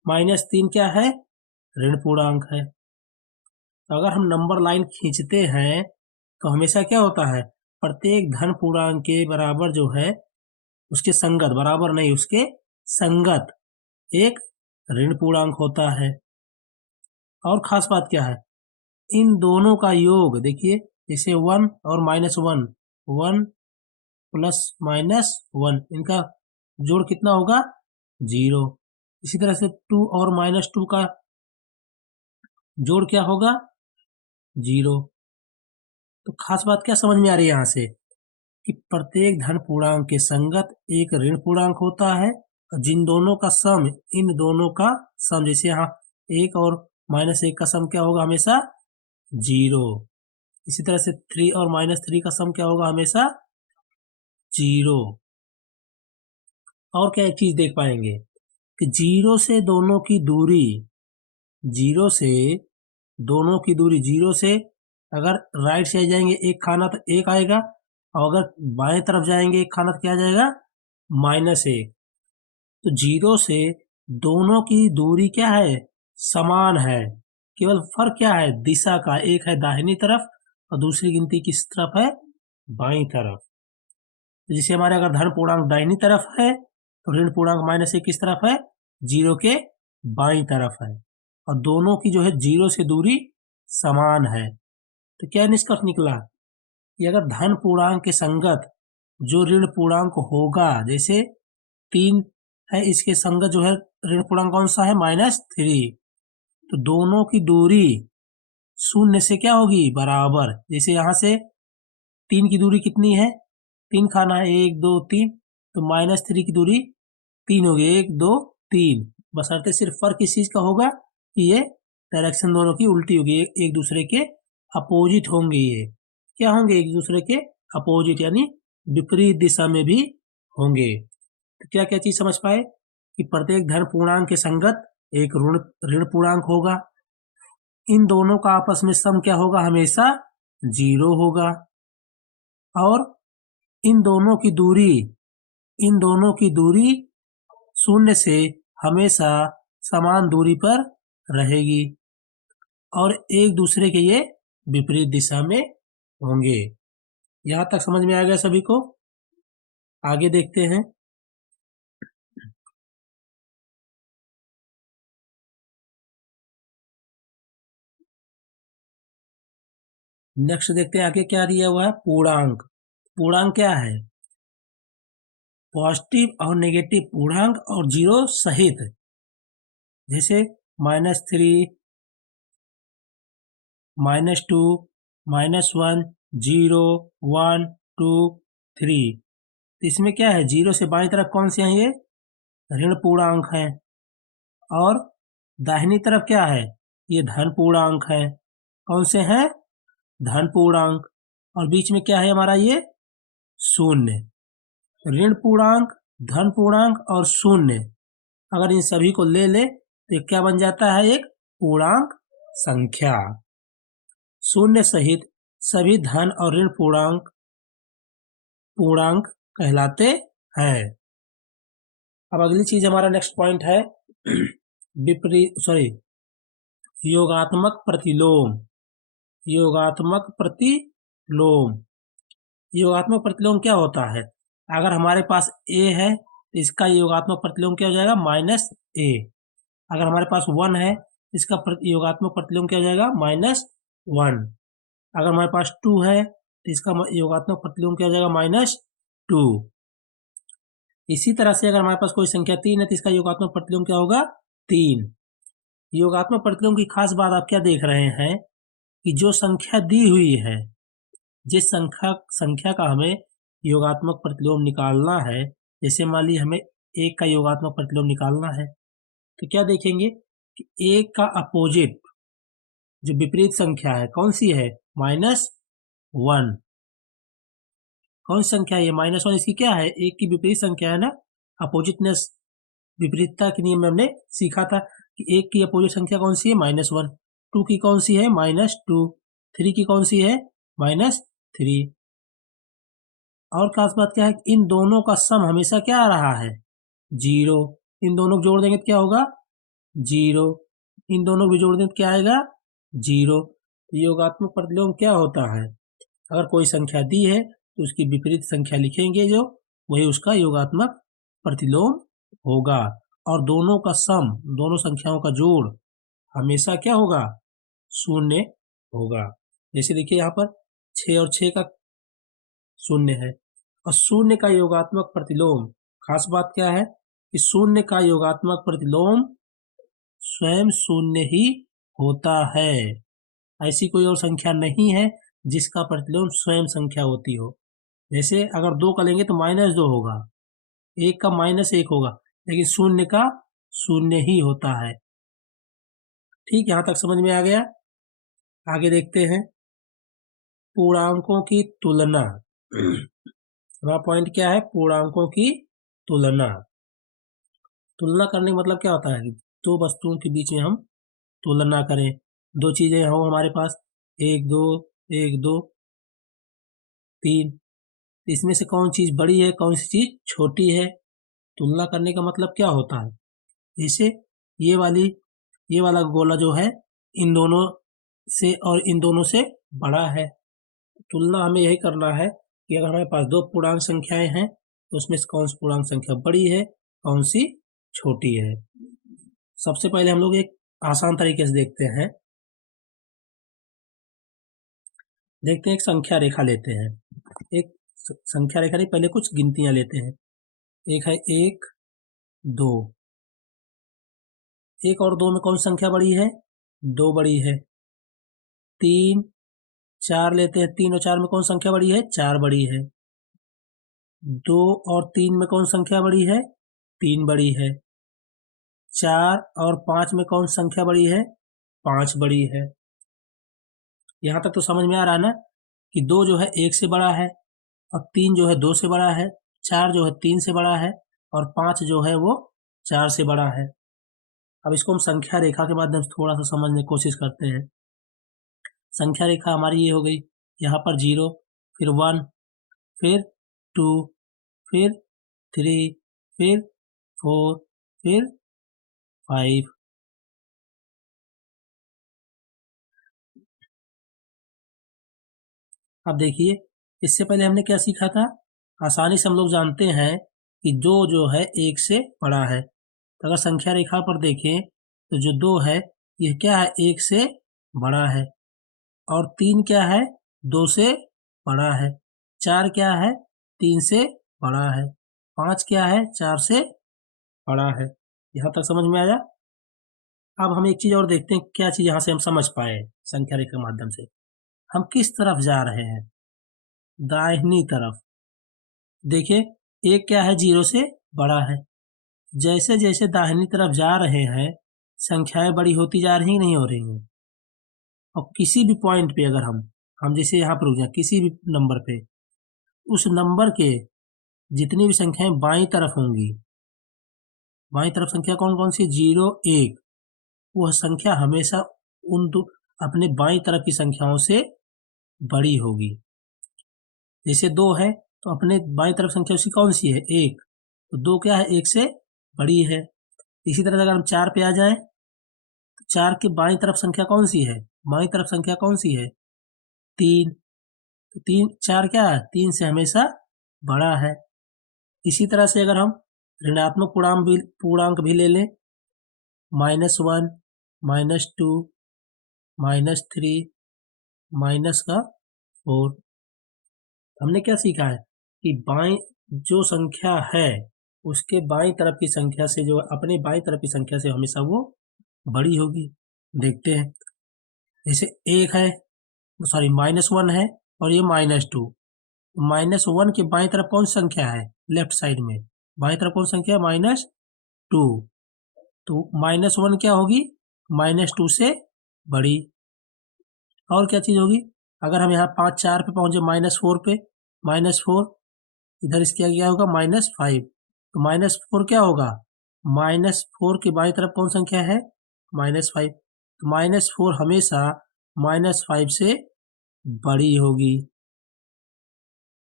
-3 क्या है, ऋण पूर्णांक है। तो अगर हम नंबर लाइन खींचते हैं तो हमेशा क्या होता है, प्रत्येक धन पूर्णांक के बराबर जो है, उसके संगत, बराबर नहीं उसके संगत एक ऋण पूर्णांक होता है। और खास बात क्या है, इन दोनों का योग देखिए, जैसे 1 और -1, 1 + -1, इनका जोड़ कितना होगा, 0। इसी तरह से 2 और -2 का जोड़ क्या होगा, 0। तो खास बात क्या समझ में आ रही है यहाँ से, कि प्रत्येक धन पूर्णांक के संगत एक ऋण पूर्णांक होता है, और जिन दोनों का सम, इन दोनों का सम, जैसे यहाँ 1 और -1 का सम क्या होगा, हमेशा 0। इसी तरह से 3 और -3 का सम क्या होगा, हमेशा 0। और क्या एक चीज देख पाएंगे कि 0 से दोनों की दूरी, 0 से अगर राइट साइड जाएंगे एक खाना तो 1 आएगा, और अगर बाएं तरफ जाएंगे एक खाना तो क्या जाएगा, -1। तो 0 से दोनों की दूरी क्या है, समान है, केवल फर्क क्या है, दिशा का, एक है दाहिनी तरफ और दूसरी गिनती किस तरफ है, बाईं तरफ। तो जैसे हमारे अगर धन पूर्णांक दाहिनी तरफ है तो ऋण पूर्णांक -1 किस तरफ है, 0 के बाईं तरफ है, और दोनों की जो है 0 से दूरी समान है। तो क्या निष्कर्ष निकला कि अगर धन पूर्णांक के संगत जो ऋण पूर्णांक होगा, जैसे 3 है, इसके संगत जो है ऋण पूर्णांक कौन सा है, -3, तो दोनों की दूरी 0 से क्या होगी, बराबर। जैसे यहां से 3 की दूरी कितनी है, 3 खाना है, 1 2 3, तो -3 की दूरी तीन हो गए, 1 2 3। बशर्ते सिर्फ फर्क किस चीज का होगा कि ये डायरेक्शन दोनों की उल्टी होगी, एक दूसरे के अपोजिट होंगे। ये क्या होंगे? एक दूसरे के अपोजिट यानी विपरीत दिशा में भी होंगे। तो क्या क्या चीज समझ पाए कि प्रत्येक धन पूर्णांक के संगत एक ऋण ऋण पूर्णांक होगा। इन दोनों का आपस में सम क्या होगा? हमेशा 0 होगा। और इन दोनों की दूरी शून्य से हमेशा समान दूरी पर रहेगी और एक दूसरे के ये विपरीत दिशा में होंगे। यहां तक समझ में आ गया सभी को? आगे देखते हैं। नेक्स्ट देखते हैं आगे क्या दिया हुआ है। पूर्णांक। पूर्णांक क्या है? पॉजिटिव और नेगेटिव पूर्णांक और 0 सहित, जैसे -3, -2, -1, 0, 1, 2, 3। इसमें क्या है? 0 से बाईं तरफ कौन से हैं? ये ऋण पूर्णांक हैं। और दाहिनी तरफ क्या है? ये धन पूर्णांक है। कौन से हैं? धन पूर्णांक। और बीच में क्या है हमारा? ये शून्य। ऋण पूर्णांक, धन पूर्णांक और शून्य, अगर इन सभी को ले ले तो क्या बन जाता है? एक पूर्णांक संख्या। शून्य सहित सभी धन और ऋण पूर्णांक कहलाते हैं। अब अगली चीज हमारा नेक्स्ट पॉइंट है योगात्मक प्रतिलोम। योगात्मक प्रतिलोम। योगात्मक प्रतिलोम क्या होता है? अगर हमारे पास a है तो इसका योगात्मक प्रतिलोम क्या हो जाएगा? -a। अगर हमारे पास 1 है इसका योगात्मक प्रतिलोम क्या हो जाएगा? -1। अगर हमारे पास 2 है तो इसका योगात्मक प्रतिलोम क्या हो जाएगा? -2। इसी तरह से अगर हमारे पास कोई संख्या 3 है तो इसका योगात्मक प्रतिलोम क्या होगा? 3। योगात्मक प्रतिलोम की खास बात आप क्या देख रहे हैं कि जो संख्या दी हुई है, जिस संख्या का हमें योगात्मक प्रतिलोम निकालना है, जैसे मान लीजिए हमें 1 का योगात्मक प्रतिलोम निकालना है, तो क्या देखेंगे कि 1 का अपोजिट जो विपरीत संख्या है कौन सी है? -1। कौन सी संख्या है ये? -1। इसकी क्या है? 1 की विपरीत संख्या है ना। अपोजिटनेस, विपरीतता के नियम में हमने सीखा था कि 1 की अपोजिट संख्या कौन सी है? -1। 2 की कौन सी है? -2। 3 की कौन सी है? -3। और खास बात क्या है कि इन दोनों का सम हमेशा क्या आ रहा है? 0। इन दोनों को जोड़ देंगे तो क्या होगा? 0। इन दोनों को जोड़ देंगे तो क्या आएगा? 0। योगात्मक प्रतिलोम क्या होता है? अगर कोई संख्या दी है तो उसकी विपरीत संख्या लिखेंगे जो, वही उसका योगात्मक प्रतिलोम होगा। और दोनों का सम, दोनों संख्याओं का जोड़ हमेशा क्या होगा? 0 होगा। जैसे देखिए यहाँ पर 6 और 6 का 0 है और 0 का योगात्मक प्रतिलोम, खास बात क्या है कि 0 का योगात्मक प्रतिलोम स्वयं 0 ही होता है। ऐसी कोई और संख्या नहीं है जिसका प्रतिलोम स्वयं संख्या होती हो। जैसे अगर 2 का लेंगे तो -2 होगा, 1 का -1 होगा, लेकिन 0 का 0 ही होता है। ठीक, यहां तक समझ में आ गया? आगे देखते हैं पूर्णांकों की तुलना। हमारा पॉइंट क्या है? पूर्णांकों की तुलना। तुलना करने का मतलब क्या होता है कि दो वस्तुओं के बीच में हम तुलना करें। दो चीजें हो हमारे पास, 1 2 1 2 3, इसमें से कौन चीज बड़ी है, कौन सी चीज छोटी है? तुलना करने का मतलब क्या होता है? जैसे ये वाला गोला जो है इन दोनों से और इन दोनों से बड़ा है। तुलना हमें यही करना है कि अगर हमारे पास दो पूर्णांक संख्याएं हैं तो उसमें से कौन सी पूर्णांक संख्या बड़ी है, कौन सी छोटी है। सबसे पहले हम लोग एक आसान तरीके से देखते हैं। एक संख्या रेखा लेते हैं। एक संख्या रेखा नहीं, पहले कुछ गिनतियां लेते हैं। एक है 1 2। 1 और 2 में कौन सी संख्या बड़ी है? 2 बड़ी है। 3 4 लेते हैं, 3 और 4 में कौन संख्या बड़ी है? 4 बड़ी है। 2 और 3 में कौन संख्या बड़ी है? 3 बड़ी है। 4 और 5 में कौन संख्या बड़ी है? 5 बड़ी है। यहाँ तक तो समझ में आ रहा है ना कि 2 जो है 1 से बड़ा है और 3 जो है 2 से बड़ा है, 4 जो है 3 से बड़ा है और 5 जो है वो 4 से बड़ा है। अब इसको हम संख्या रेखा के माध्यम से थोड़ा सा समझने की कोशिश करते हैं। संख्या रेखा हमारी ये हो गई, यहाँ पर 0, फिर 1, फिर 2, फिर 3, फिर 4, फिर 5। अब देखिए, इससे पहले हमने क्या सीखा था? आसानी से हम लोग जानते हैं कि 2 जो है 1 से बड़ा है। तो अगर संख्या रेखा पर देखें तो जो 2 है ये क्या है? 1 से बड़ा है। और 3 क्या है? 2 से बड़ा है। 4 क्या है? 3 से बड़ा है। 5 क्या है? 4 से बड़ा है। यहाँ तक समझ में आया? अब हम एक चीज और देखते हैं, क्या चीज यहाँ से हम समझ पाए संख्या रेखा के माध्यम से। हम किस तरफ जा रहे हैं? दाहिनी तरफ। देखिए, एक क्या है? 0 से बड़ा है। जैसे जैसे दाहिनी तरफ जा रहे हैं संख्याएं बड़ी होती जा रही नहीं हो रही हैं। और किसी भी पॉइंट पे अगर हम जैसे यहाँ पर रुक जाए, किसी भी नंबर पे, उस नंबर के जितनी भी संख्याएं बाईं तरफ होंगी, बाईं तरफ संख्या कौन कौन सी? 0, 1, वह संख्या हमेशा उन दो अपने बाईं तरफ की संख्याओं से बड़ी होगी। जैसे 2 है तो अपने बाईं तरफ संख्या उसकी कौन सी है? 1, तो 2 क्या है? 1 से बड़ी है। इसी तरह अगर हम 4 पे आ जाएं तो 4 के बाईं तरफ संख्या कौन सी है? बाईं तरफ संख्या कौन सी है? 3, तो 3, 4 क्या है? 3 से हमेशा बड़ा है। इसी तरह से अगर हम ऋणात्मक पूर्णांक भी ले लें, -1, -2, -3, -4, हमने क्या सीखा है कि बाईं जो संख्या है उसके बाईं तरफ की संख्या से, जो अपने बाईं तरफ की संख्या से हमेशा वो बड़ी होगी। देखते हैं, जैसे 1 है, सॉरी -1 है और ये -2, -1 के बाईं तरफ कौन सी संख्या है? लेफ्ट साइड में बाईं तरफ कौन संख्या है? -2, तो -1 क्या होगी? -2 से बड़ी। और क्या चीज होगी? अगर हम यहाँ 5, 4 पे पहुंचे, -4 पे, -4, इधर इसका क्या होगा? -5, तो -4 क्या होगा? -4 के बाईं तरफ कौन संख्या है? -5, तो -4 हमेशा -5 से बड़ी होगी।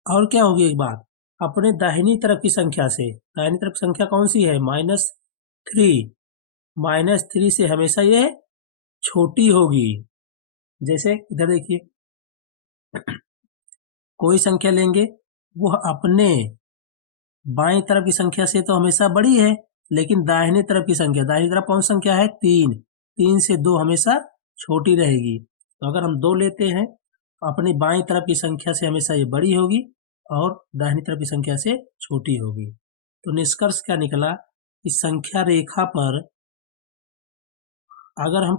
और क्या होगी एक बात, अपने दाहिनी तरफ की संख्या से, दाहिनी तरफ की संख्या कौन सी है? -3, -3 से हमेशा ये छोटी होगी। जैसे इधर देखिए, कोई संख्या लेंगे, वह अपने बाईं तरफ की संख्या से तो हमेशा बड़ी है, लेकिन दाहिनी तरफ की संख्या, दाहिनी तरफ कौन संख्या है? 3, 3 से 2 हमेशा छोटी रहेगी। तो अगर हम 2 लेते हैं तो अपनी बाईं तरफ की संख्या से हमेशा ये बड़ी होगी और दाहिनी तरफ की संख्या से छोटी होगी। तो निष्कर्ष क्या निकला कि संख्या रेखा पर अगर हम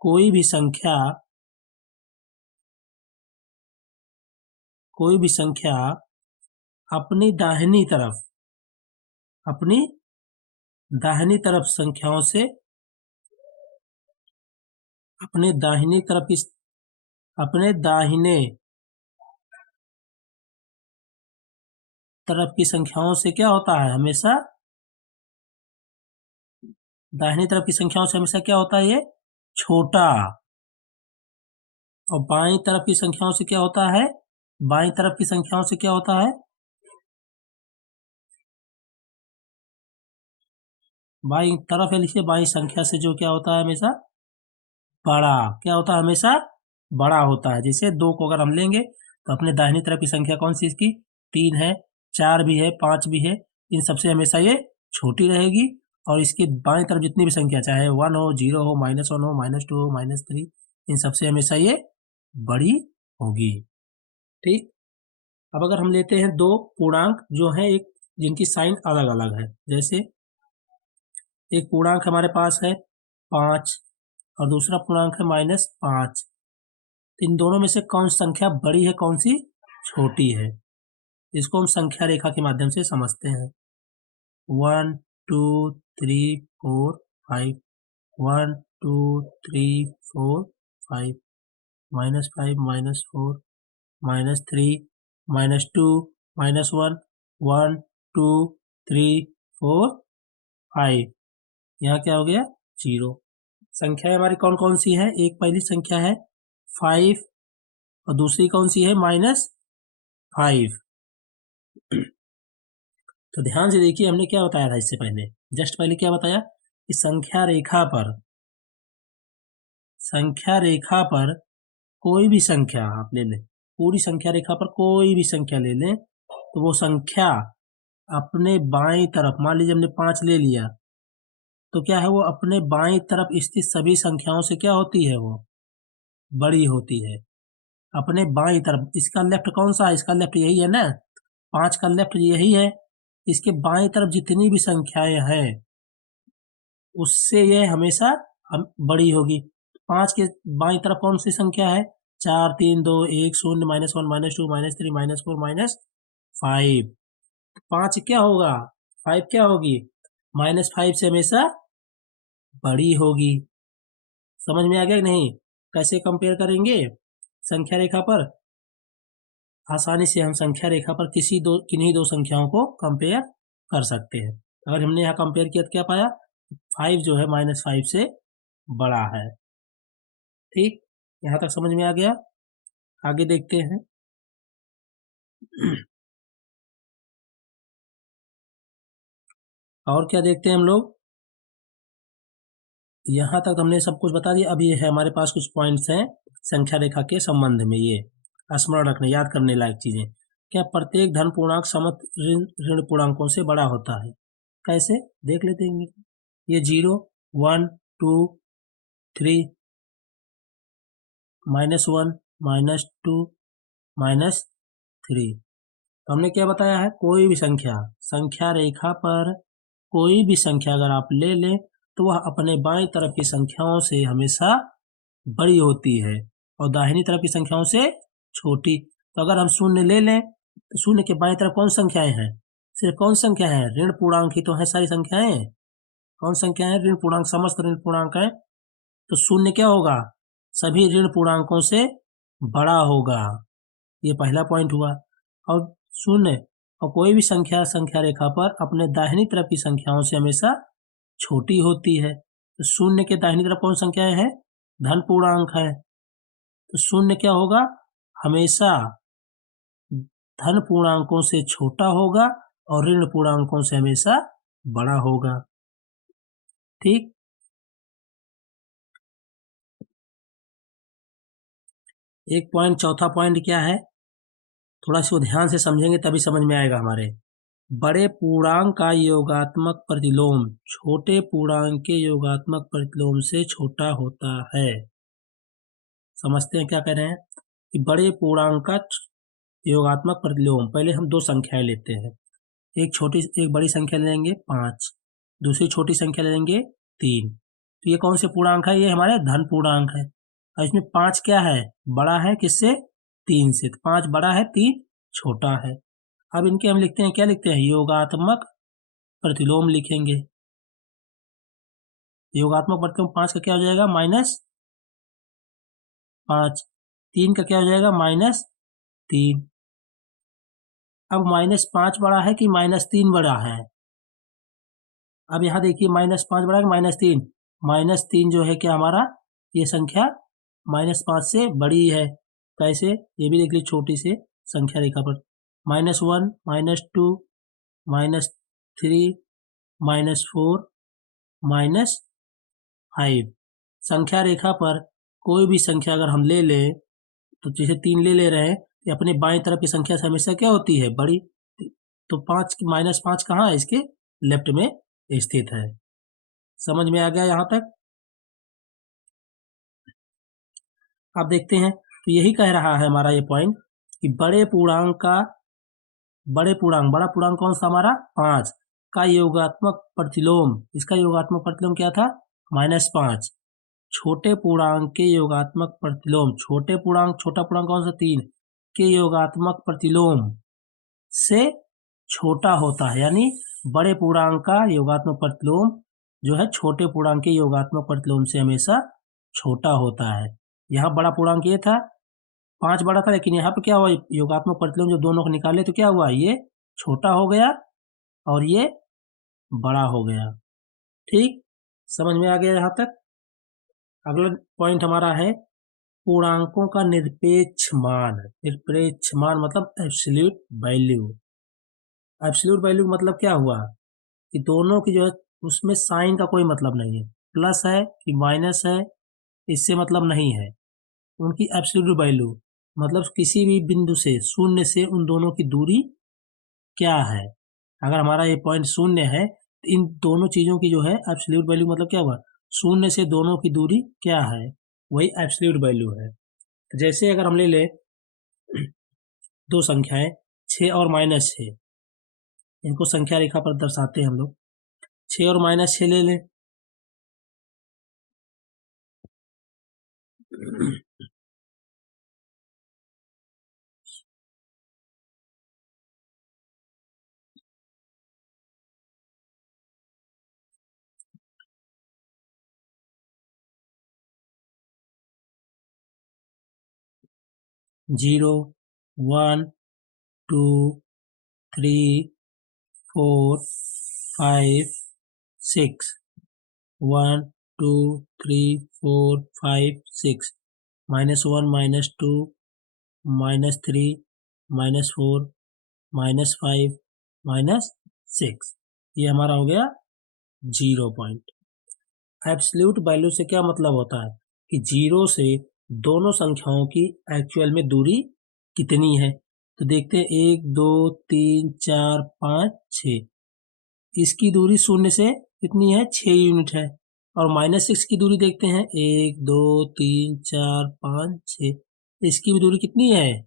कोई भी संख्या अपनी दाहिनी तरफ संख्याओं से, अपने दाहिने तरफ की संख्याओं से क्या होता है? हमेशा दाहिनी तरफ की संख्याओं से हमेशा क्या होता है? ये छोटा। और बाईं तरफ की संख्याओं से क्या होता है? बाईं तरफ की संख्याओं से क्या होता है? बाईं तरफ है, लिखिए, बाईं संख्या से जो क्या होता है? हमेशा बड़ा। क्या होता है? हमेशा बड़ा होता है। जैसे 2 को अगर हम लेंगे तो अपने दाहिनी तरफ की संख्या कौन सी इसकी? 3 है, 4 भी है, 5 भी है, इन सबसे हमेशा ये छोटी रहेगी। और इसके बाईं तरफ जितनी भी संख्या, चाहे 1 हो, 0 हो, -1 हो, -2 हो, -3, इन सबसे हमेशा ये बड़ी होगी। ठीक। अब अगर हम लेते हैं 2 पूर्णांक जो है, एक जिनकी साइन अलग अलग है, जैसे एक पूर्णांक हमारे पास है 5 और दूसरा पूर्णांक है -5, इन दोनों में से कौन सी संख्या बड़ी है, कौन सी छोटी है? इसको हम संख्या रेखा के माध्यम से समझते हैं। 1 2 3 4 5, 1 2 3 4 5, -5 -4 -3 -2 -1, 1 2 3 4 5, यहाँ क्या हो गया 0। संख्याएं हमारी कौन कौन सी है? एक पहली संख्या है 5 और दूसरी कौन सी है -5। तो ध्यान से देखिए, हमने क्या बताया था इससे पहले, जस्ट पहले क्या बताया कि संख्या रेखा पर कोई भी संख्या आप ले लें, पूरी संख्या रेखा पर कोई भी संख्या ले लें, तो वो संख्या अपने बाईं तरफ, मान लीजिए हमने 5 ले लिया, तो क्या है वो अपने बाईं तरफ स्थित सभी संख्याओं से क्या होती है, वो बड़ी होती है। अपने बाईं तरफ, इसका लेफ्ट कौन सा है? इसका लेफ्ट यही है ना, 5 का लेफ्ट यही है। इसके बाईं तरफ जितनी भी संख्याएं हैं उससे यह हमेशा बड़ी होगी। 5 के बाईं तरफ कौन सी संख्या है? 4 3 2 1 0 -1 -2 -3 -4 -5। 5 क्या होगा? 5 क्या होगी? -5 से हमेशा बड़ी होगी। समझ में आ गया कि नहीं? कैसे कंपेयर करेंगे संख्या रेखा पर? आसानी से हम संख्या रेखा पर किन्हीं दो संख्याओं को कंपेयर कर सकते हैं। अगर हमने यहाँ कंपेयर किया तो क्या पाया? 5 जो है -5 से बड़ा है। ठीक, यहाँ तक समझ में आ गया। आगे देखते हैं। और क्या देखते हैं हम लोग? यहाँ तक हमने सब कुछ बता दिया। अब ये है हमारे पास कुछ पॉइंट्स हैं संख्या रेखा के संबंध में, ये स्मरण रखने, याद करने लायक चीजें। क्या प्रत्येक धन पूर्णांक समस्त ऋण पूर्णांकों से बड़ा होता है? कैसे देख लेते हैं। ये 0 1 2 3 -1 -2 -3। तो हमने क्या बताया है? कोई भी संख्या रेखा पर कोई भी संख्या अगर आप ले लें तो वह अपने बाईं तरफ की संख्याओं से हमेशा बड़ी होती है और दाहिनी तरफ की संख्याओं से छोटी। तो अगर हम शून्य ले लें तो शून्य के बाईं तरफ कौन संख्याएं हैं? सिर्फ कौन संख्या है? ऋण पूर्णांक ही तो है सारी संख्याएं। कौन संख्या है? ऋण पूर्णांक, समस्त ऋण पूर्णांक है। तो शून्य क्या होगा? सभी ऋण पूर्णांकों से बड़ा होगा। ये पहला पॉइंट हुआ। और शून्य और कोई भी संख्या रेखा पर अपने दाहिनी तरफ की संख्याओं से हमेशा छोटी होती है। तो शून्य के दाहिनी तरफ कौन संख्याएं है? धन पूर्णांक है। तो शून्य क्या होगा? हमेशा धन पूर्णांकों से छोटा होगा और ऋण पूर्णांकों से हमेशा बड़ा होगा। ठीक, एक पॉइंट, चौथा पॉइंट क्या है? थोड़ा सा ध्यान से समझेंगे तभी समझ में आएगा हमारे। बड़े पूर्णांक का योगात्मक प्रतिलोम छोटे पूर्णांक के योगात्मक प्रतिलोम से छोटा होता है। समझते हैं क्या कह रहे हैं कि बड़े पूर्णांक का योगात्मक प्रतिलोम, पहले हम दो संख्याएं लेते हैं। एक बड़ी संख्या ले लेंगे 5, दूसरी छोटी संख्या ले लेंगे 3। तो ये कौन से पूर्णांक है? ये हमारे धन पूर्णांक है। और इसमें 5 क्या है? बड़ा है किससे? 3 से। तो 5 बड़ा है, 3 छोटा है। अब इनके हम लिखते हैं, क्या लिखते हैं? योगात्मक प्रतिलोम लिखेंगे। योगात्मक प्रतिलोम 5 का क्या हो जाएगा? -5। 3 का क्या हो जाएगा? -3। अब -5 बड़ा है कि -3 बड़ा है? अब यहाँ देखिए, -5 बड़ा है कि -3? -3 जो है क्या हमारा, ये संख्या -5 से बड़ी है। कैसे? ये भी देख लीजिए छोटी से संख्या रेखा पर। -1 -2 -3 -4 -5। संख्या रेखा पर कोई भी संख्या अगर हम ले लें, तो जैसे 3 ले रहे हैं, तो अपने बाएं तरफ की संख्या से हमेशा क्या होती है? बड़ी। तो -5 कहाँ है? इसके लेफ्ट में स्थित है। समझ में आ गया यहाँ तक? आप देखते हैं तो यही कह रहा है हमारा ये पॉइंट कि बड़ा पूर्णांक कौन सा हमारा? 5 का योगात्मक प्रतिलोम, इसका योगात्मक प्रतिलोम क्या था? -5। छोटे पूर्णांक के योगात्मक प्रतिलोम, छोटा पूर्णांक कौन सा? 3 के योगात्मक प्रतिलोम से छोटा होता है, यानी बड़े पूर्णांक का योगात्मक प्रतिलोम जो है छोटे पूर्णांक के योगात्मक प्रतिलोम से हमेशा छोटा होता है। यहाँ बड़ा पूर्णांक ये था 5 बड़ा था, लेकिन यहाँ पे क्या हुआ, योगात्मक प्रतिलोम जब दोनों को निकाले तो क्या हुआ, ये छोटा हो गया और ये बड़ा हो गया। ठीक, समझ में आ गया यहाँ तक। अगला पॉइंट हमारा है पूर्णांकों का निरपेक्ष मान। निरपेक्ष मान मतलब एब्सोल्यूट वैल्यू। एब्सोल्यूट वैल्यू मतलब क्या हुआ कि दोनों की जो है उसमें साइन का कोई मतलब नहीं है, प्लस है कि माइनस है इससे मतलब नहीं है। उनकी एब्सोल्यूट वैल्यू मतलब किसी भी बिंदु से, शून्य से उन दोनों की दूरी क्या है। अगर हमारा ये पॉइंट शून्य है तो इन दोनों चीजों की जो है एब्सोल्यूट वैल्यू मतलब क्या हुआ, शून्य से दोनों की दूरी क्या है, वही एब्सोल्यूट वैल्यू है। तो जैसे अगर हम ले ले दो संख्याएं 6 और -6, इनको संख्या रेखा पर दर्शाते हैं हम लोग। 6 और -6 ले लें। जीरो, 1, 2, 3, 4, 5, 6, 1, 2, 3, 4, 5, 6, -1, -2, -3, -4, -5, -6, ये हमारा हो गया 0 पॉइंट। एब्सोल्यूट वैल्यू से क्या मतलब होता है कि 0 से दोनों संख्याओं की एक्चुअल में दूरी कितनी है। तो देखते हैं 1, 2, 3, 4, 5, 6, इसकी दूरी शून्य से कितनी है, 6 यूनिट है। और -6 की दूरी देखते हैं 1, 2, 3, 4, 5, 6, इसकी भी दूरी कितनी है,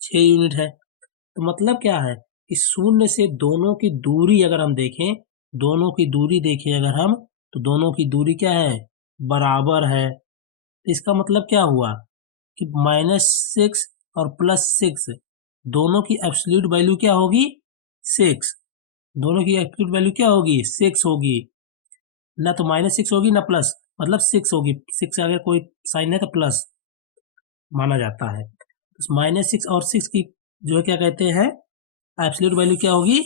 6 यूनिट है। तो मतलब क्या है कि शून्य से दोनों की दूरी अगर हम देखें, दोनों की दूरी देखें अगर हम, तो दोनों की दूरी क्या है, बराबर है। तो इसका मतलब क्या हुआ कि -6 और +6 दोनों की एब्सोल्यूट वैल्यू क्या होगी, 6। दोनों की एब्सोल्यूट वैल्यू क्या होगी, 6 होगी। ना तो -6 होगी ना प्लस, मतलब 6 होगी। 6 अगर कोई साइन है तो प्लस माना जाता है। -6 और 6 की जो है क्या कहते हैं, एब्सोल्यूट वैल्यू क्या होगी,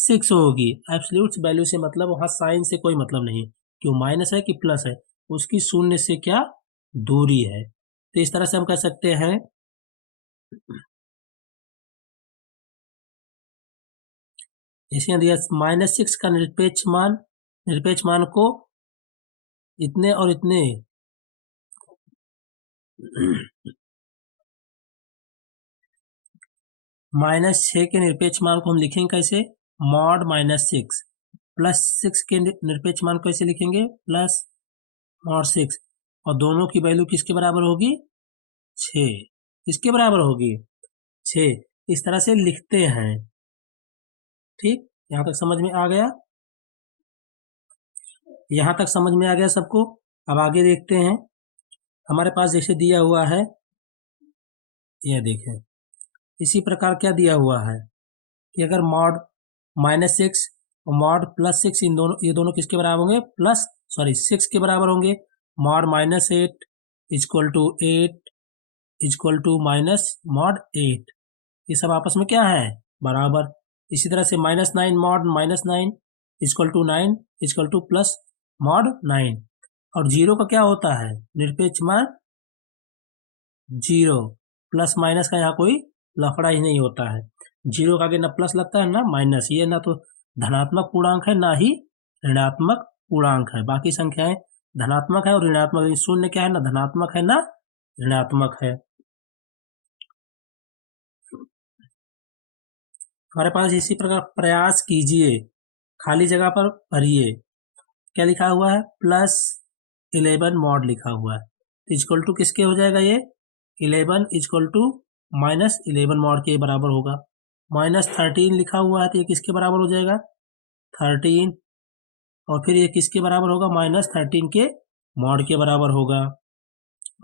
6 होगी। एब्सोल्यूट वैल्यू से मतलब वहां साइन से कोई मतलब नहीं है कि वो माइनस है कि प्लस है, उसकी शून्य से क्या दूरी है। तो इस तरह से हम कह सकते हैं जैसे दिया -6 का निरपेक्ष मान को इतने और इतने -6 के निरपेक्ष मान को हम लिखेंगे कैसे, मॉड -6, +6 के निरपेक्ष मान कैसे लिखेंगे, प्लस मॉड 6, और दोनों की वैल्यू किसके बराबर होगी, 6। किसके बराबर होगी, 6। इस तरह से लिखते हैं। ठीक, यहां तक समझ में आ गया, यहां तक समझ में आ गया सबको। अब आगे देखते हैं, हमारे पास जैसे दिया हुआ है, यह देखें इसी प्रकार क्या दिया हुआ है कि अगर मॉड -6 और मॉड +6 इन दोनों, ये दोनों किसके बराबर होंगे, 6 के बराबर होंगे। Mod -8 equal to 8 equal to minus mod 8, ये सब आपस में क्या है, बराबर। इसी तरह से -9 mod -9 equal to 9 equal to plus mod 9। और 0 का क्या होता है, निरपेक्ष मान 0, प्लस माइनस का यहाँ कोई लफड़ा ही नहीं होता है। 0 का आगे ना प्लस लगता है ना माइनस, ये ना तो धनात्मक पूर्णांक है ना ही ऋणात्मक पूर्णांक है। बाकी संख्याएं धनात्मक है और ऋणात्मक, शून्य क्या है, ना धनात्मक है ना ऋणात्मक है। हमारे पास इसी प्रकार प्रयास कीजिए, खाली जगह पर भरिए, क्या लिखा हुआ है, +11 मॉड लिखा हुआ है, तो इक्वल टू किसके हो जाएगा, ये 11 इक्वल टू -11 मॉड के बराबर होगा। -13 लिखा हुआ है तो ये किसके बराबर हो जाएगा, 13, और फिर ये किसके बराबर होगा, -13 के मॉड के बराबर होगा।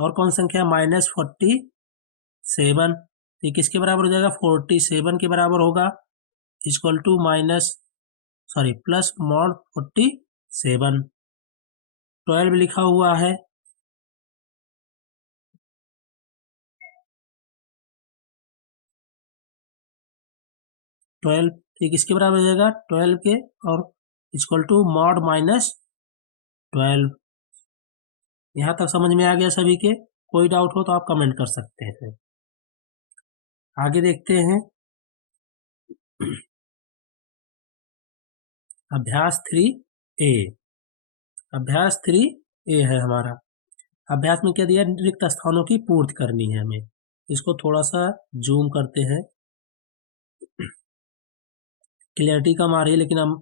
और कौन संख्या, -47, ये किसके बराबर हो जाएगा, 47 के बराबर होगा, इक्वल टू प्लस मॉड 47। 12 लिखा हुआ है, 12 ये किसके बराबर हो जाएगा, 12 के, और इक्वल टू मॉड -12। यहाँ तक समझ में आ गया सभी के? कोई डाउट हो तो आप कमेंट कर सकते हैं। आगे देखते हैं। अभ्यास 3A। अभ्यास 3A है हमारा। अभ्यास में क्या दिया, रिक्त स्थानों की पूर्ति करनी है हमें। इसको थोड़ा सा जूम करते हैं, क्लियरिटी कम आ रही है लेकिन हम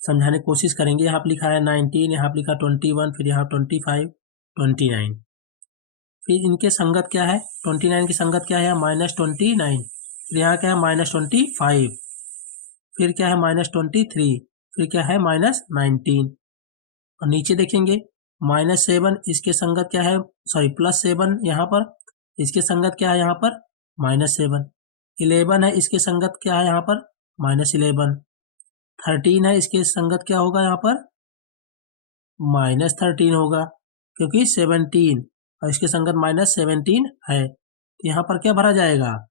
समझाने की कोशिश करेंगे। यहाँ पे लिखा है 19, यहाँ पे लिखा 21, फिर यहाँ 25, 29। फिर इनके संगत क्या है, 29 की संगत क्या है, -29। फिर यहाँ क्या है, -25। फिर क्या है, -23। फिर क्या है, -19। और नीचे देखेंगे -7, इसके संगत क्या है, +7 यहाँ पर, इसके संगत क्या है यहाँ पर, -7। 11 है, इसके संगत क्या है यहाँ पर, -11। 13 है, इसके संगत क्या होगा यहाँ पर, -13 होगा, क्योंकि 17 और इसके संगत -17 है, तो यहाँ पर क्या भरा जाएगा,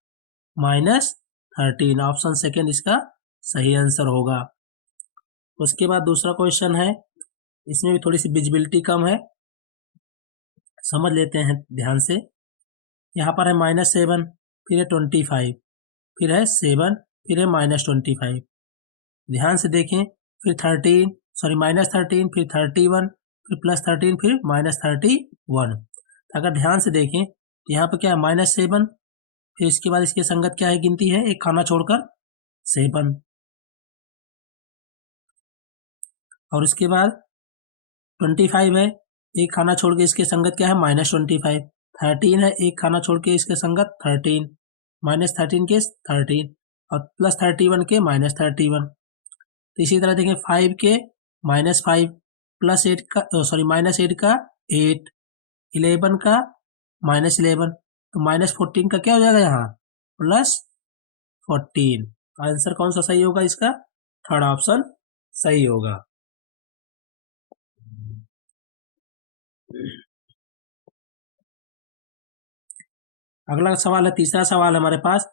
-13। ऑप्शन सेकेंड इसका सही आंसर होगा। उसके बाद दूसरा क्वेश्चन है, इसमें भी थोड़ी सी विजिबिलिटी कम है, समझ लेते हैं ध्यान से। यहाँ पर है -7, फिर है 25, फिर है 7, फिर है -25। ध्यान से देखें, फिर -13, फिर 31, फिर +13, फिर -31। अगर ध्यान से देखें तो यहाँ पर क्या है, -7, फिर इसके बाद इसके संगत क्या है, गिनती है एक खाना छोड़कर 7, और उसके बाद 25 है, एक खाना छोड़ के इसके संगत क्या है, -25। 13 है, एक खाना छोड़ के इसके संगत 13, -13 के 13, और +31 के -31। तो इसी तरह देखें 5 के -5, +8 का -8 का 8, 11 का -11, तो -14 का क्या हो जाएगा यहाँ, +14। आंसर कौन सा सही होगा इसका, थर्ड ऑप्शन सही होगा। अगला सवाल है, तीसरा सवाल हमारे पास,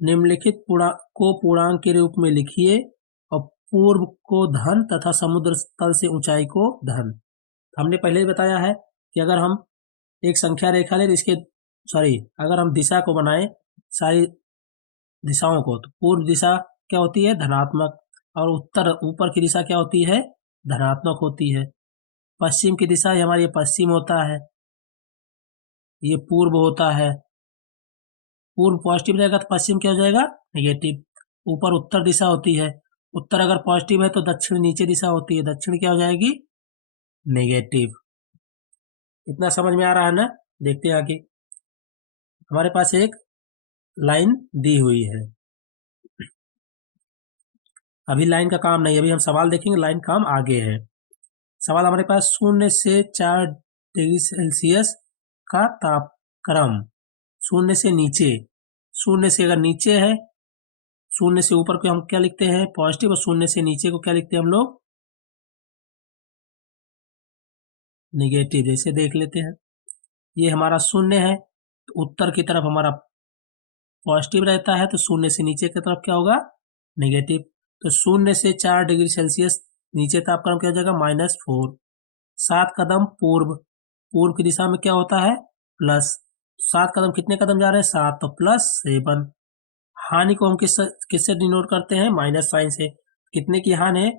निम्नलिखित पूर्णांक के रूप में लिखिए और पूर्व को धन तथा समुद्र तल से ऊंचाई को धन। हमने पहले ही बताया है कि अगर हम एक संख्या रेखा ले, इसके अगर हम दिशा को बनाए सारी दिशाओं को, तो पूर्व दिशा क्या होती है, धनात्मक, और उत्तर ऊपर की दिशा क्या होती है, धनात्मक होती है। पश्चिम की दिशा हमारी पश्चिम होता है, ये पूर्व होता है। पूर्व पॉजिटिव रहेगा तो पश्चिम क्या हो जाएगा, नेगेटिव। ऊपर उत्तर दिशा होती है, उत्तर अगर पॉजिटिव है तो दक्षिण नीचे दिशा होती है, दक्षिण क्या हो जाएगी, नेगेटिव। इतना समझ में आ रहा है ना? देखते हैं आगे। हमारे पास एक लाइन दी हुई है, अभी लाइन का काम नहीं, अभी हम सवाल देखेंगे, लाइन काम आगे है। सवाल हमारे पास, 0 से 4 डिग्री सेल्सियस का तापक्रम, 0 से नीचे, 0 से अगर नीचे है, 0 से ऊपर को हम क्या लिखते हैं, पॉजिटिव, और 0 से नीचे को क्या लिखते हैं हम लोग, नेगेटिव। जैसे देख लेते हैं, ये हमारा 0 है तो उत्तर की तरफ हमारा पॉजिटिव रहता है, तो 0 से नीचे की तरफ क्या होगा, नेगेटिव। तो 0 से 4 डिग्री सेल्सियस नीचे तापक्रम क्या हो जाएगा, -4। 7 कदम पूर्व, पूर्व की दिशा में क्या होता है, प्लस। 7 कदम, कितने कदम जा रहे हैं, 7, तो +7। हानि को हम किससे डिनोट करते हैं, माइनस साइन से। कितने की हानि है,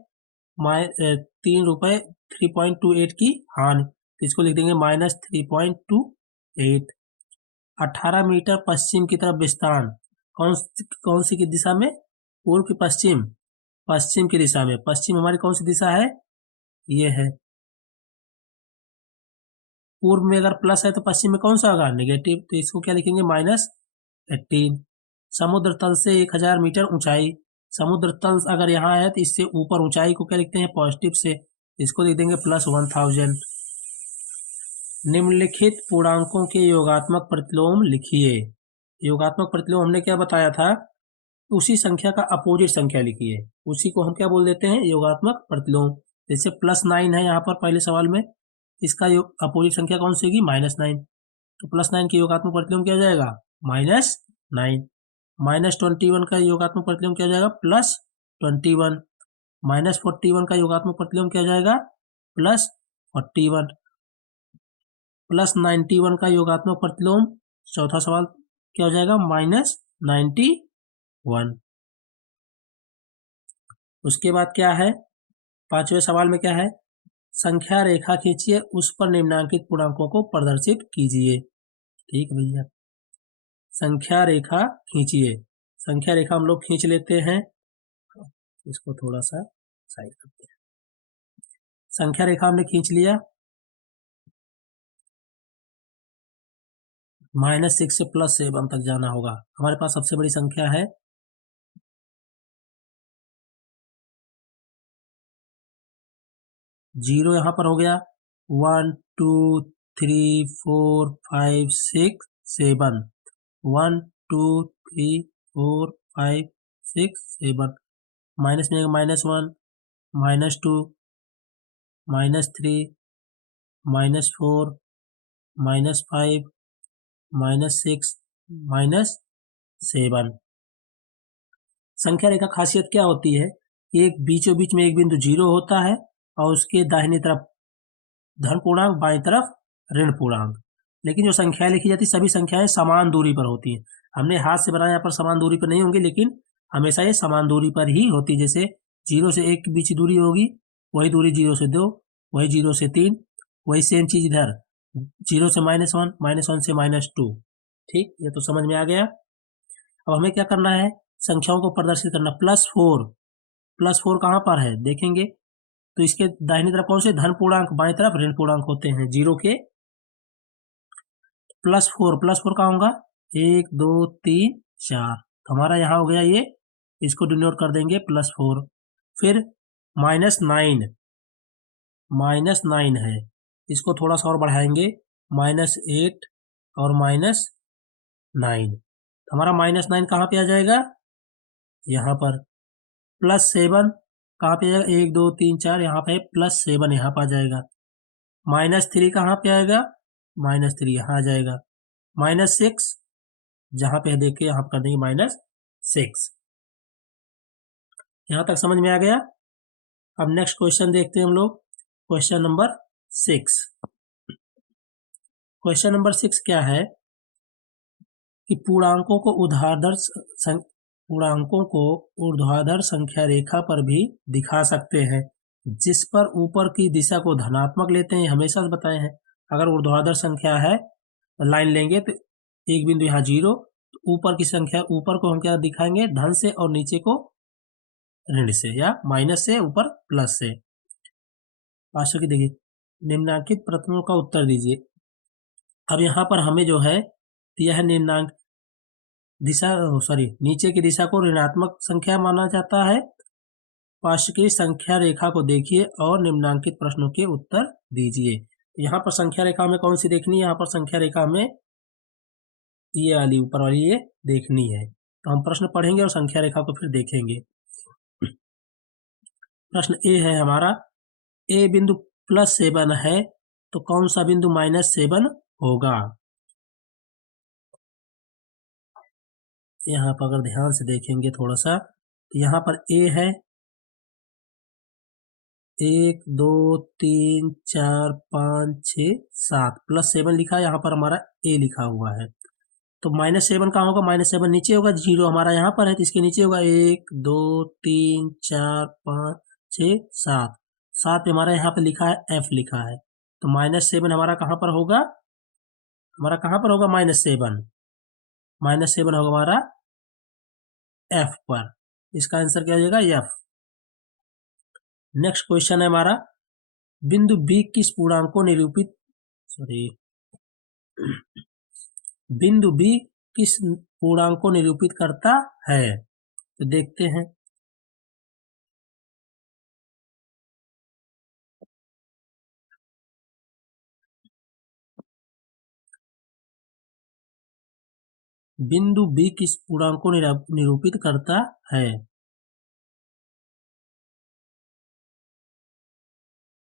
3 रुपए 3.28 की हानि, तो इसको लिख देंगे -3.28। 18 मीटर पश्चिम की तरफ विस्तार, कौन सी की दिशा में, पूर्व की पश्चिम, पश्चिम की दिशा में। पश्चिम हमारी कौन सी दिशा है, ये है। पूर्व में अगर प्लस है तो पश्चिम में कौन सा होगा, नेगेटिव, तो इसको क्या लिखेंगे, -18। समुद्र तल से 1000 मीटर ऊंचाई, समुद्र तल अगर यहाँ है तो इससे ऊपर ऊंचाई को क्या लिखते हैं, पॉजिटिव से, इसको लिख देंगे +1000। निम्नलिखित पूर्णांकों के योगात्मक प्रतिलोम लिखिए। योगात्मक प्रतिलोम हमने क्या बताया था, उसी संख्या का अपोजिट संख्या लिखिए, उसी को हम क्या बोल देते हैं, योगात्मक प्रतिलोम। जैसे +9 है यहाँ पर पहले सवाल में, इसका अपोजिट संख्या कौन सी होगी, -9, तो +9 की योगात्मक प्रतिलोम क्या हो जाएगा, -9। -21 का योगात्मक प्रतिलोम क्या हो जाएगा, +21। -41 का योगात्मक प्रतिलोम क्या हो जाएगा, +41। +91 का योगात्मक प्रतिलोम, चौथा सवाल क्या हो जाएगा, -91। उसके बाद क्या है, पांचवें सवाल में क्या है, संख्या रेखा खींचिए, उस पर निम्नांकित पूर्णांकों को प्रदर्शित कीजिए। ठीक है भैया, संख्या रेखा खींचिए, संख्या रेखा हम लोग खींच लेते हैं, इसको थोड़ा सा साइड करते हैं। संख्या रेखा हमने खींच लिया, -6 से +7 तक जाना होगा। हमारे पास सबसे बड़ी संख्या है 0, यहाँ पर हो गया 1 2 3 4 5 6 7, 1 2 3 4 5 6 7, माइनस में -1 -2 -3 -4 -5 -6 -7। संख्या रेखा खासियत क्या होती है, एक बीचों बीच में एक बिंदु 0 होता है और उसके दाहिनी तरफ धन पूर्णांक, बाईं तरफ ऋण पूर्णांक। लेकिन जो संख्याएं लिखी जाती सभी संख्याएं समान दूरी पर होती हैं। हमने हाथ से बनाया, यहाँ पर समान दूरी पर नहीं होंगी, लेकिन हमेशा ये समान दूरी पर ही होती। जैसे 0 से 1 की बीच की दूरी होगी, वही दूरी 0 से 2, वही 0 से 3, वही सेम चीज इधर 0 से -1, -1 से -2। ठीक, ये तो समझ में आ गया। अब हमें क्या करना है, संख्याओं को प्रदर्शित करना। +4, +4 कहाँ पर है देखेंगे, तो इसके दाहिनी तरफ कौन से धन पूर्णांक, बाएं तरफ ऋण पूर्णांक होते हैं 0 के। +4, +4 कहाँ होगा, 1 2 3 4, तो हमारा यहाँ हो गया ये, इसको डिनोट कर देंगे +4। फिर -9, -9 है, इसको थोड़ा सा और बढ़ाएंगे, -8 और -9, हमारा -9 कहाँ पे आ जाएगा, यहाँ पर। +7 कहाँ पे आएगा, 1 2 3 4, यहाँ पे +7 यहाँ पर आ जाएगा। -3 कहाँ पे आएगा, -3 यहाँ आ जाएगा। -6 जहाँ पे देखे यहाँ कर देंगे -6। यहाँ तक समझ में आ गया। अब नेक्स्ट क्वेश्चन देखते हैं हम लोग, क्वेश्चन नंबर 6। क्वेश्चन नंबर 6 क्या है कि पूर्णांकों को ऊर्ध्वाधर संख्या रेखा पर भी दिखा सकते हैं, जिस पर ऊपर की दिशा को धनात्मक लेते हैं, हमेशा बताए हैं। अगर ऊर्ध्वाधर संख्या है, लाइन लेंगे तो एक बिंदु यहाँ 0, तो ऊपर की संख्या, ऊपर को हम क्या दिखाएंगे, धन से, और नीचे को ऋण से या माइनस से, ऊपर प्लस से। पांचों की देखिए, निम्नांकित प्रश्नों का उत्तर दीजिए। अब यहाँ पर हमें जो है दिया है निम्नांक दिशा, सॉरी, नीचे की दिशा को ऋणात्मक संख्या माना जाता है। पार्श्व की संख्या रेखा को देखिए और निम्नांकित प्रश्नों के उत्तर दीजिए। यहाँ पर संख्या रेखा में कौन सी देखनी है, यहाँ पर संख्या रेखा में ये वाली, ऊपर वाली ये देखनी है। तो हम प्रश्न पढ़ेंगे और संख्या रेखा को फिर देखेंगे। प्रश्न ए है हमारा, ए बिंदु +7 है तो कौन सा बिंदु -7 होगा। यहाँ पर अगर ध्यान से देखेंगे थोड़ा सा, तो यहाँ पर ए है, 1 2 3 4 5 6 7, +7 लिखा है, यहाँ पर हमारा ए लिखा हुआ है। तो -7 कहाँ होगा, -7 नीचे होगा, 0 हमारा यहाँ पर है तो इसके नीचे होगा। 1 2 3 4 5 6 7, 7 हमारा यहाँ पे लिखा है, F लिखा है, तो -7 हमारा कहाँ पर होगा, हमारा कहाँ पर होगा -7, -7 होगा हमारा F पर। इसका आंसर क्या हो जाएगा, F। नेक्स्ट क्वेश्चन है हमारा, बिंदु B किस पूर्णांक को निरूपित, सॉरी, बिंदु B किस पूर्णांक को निरूपित करता है, तो देखते हैं। बिंदु बी किस पूर्णांक को निरूपित करता है?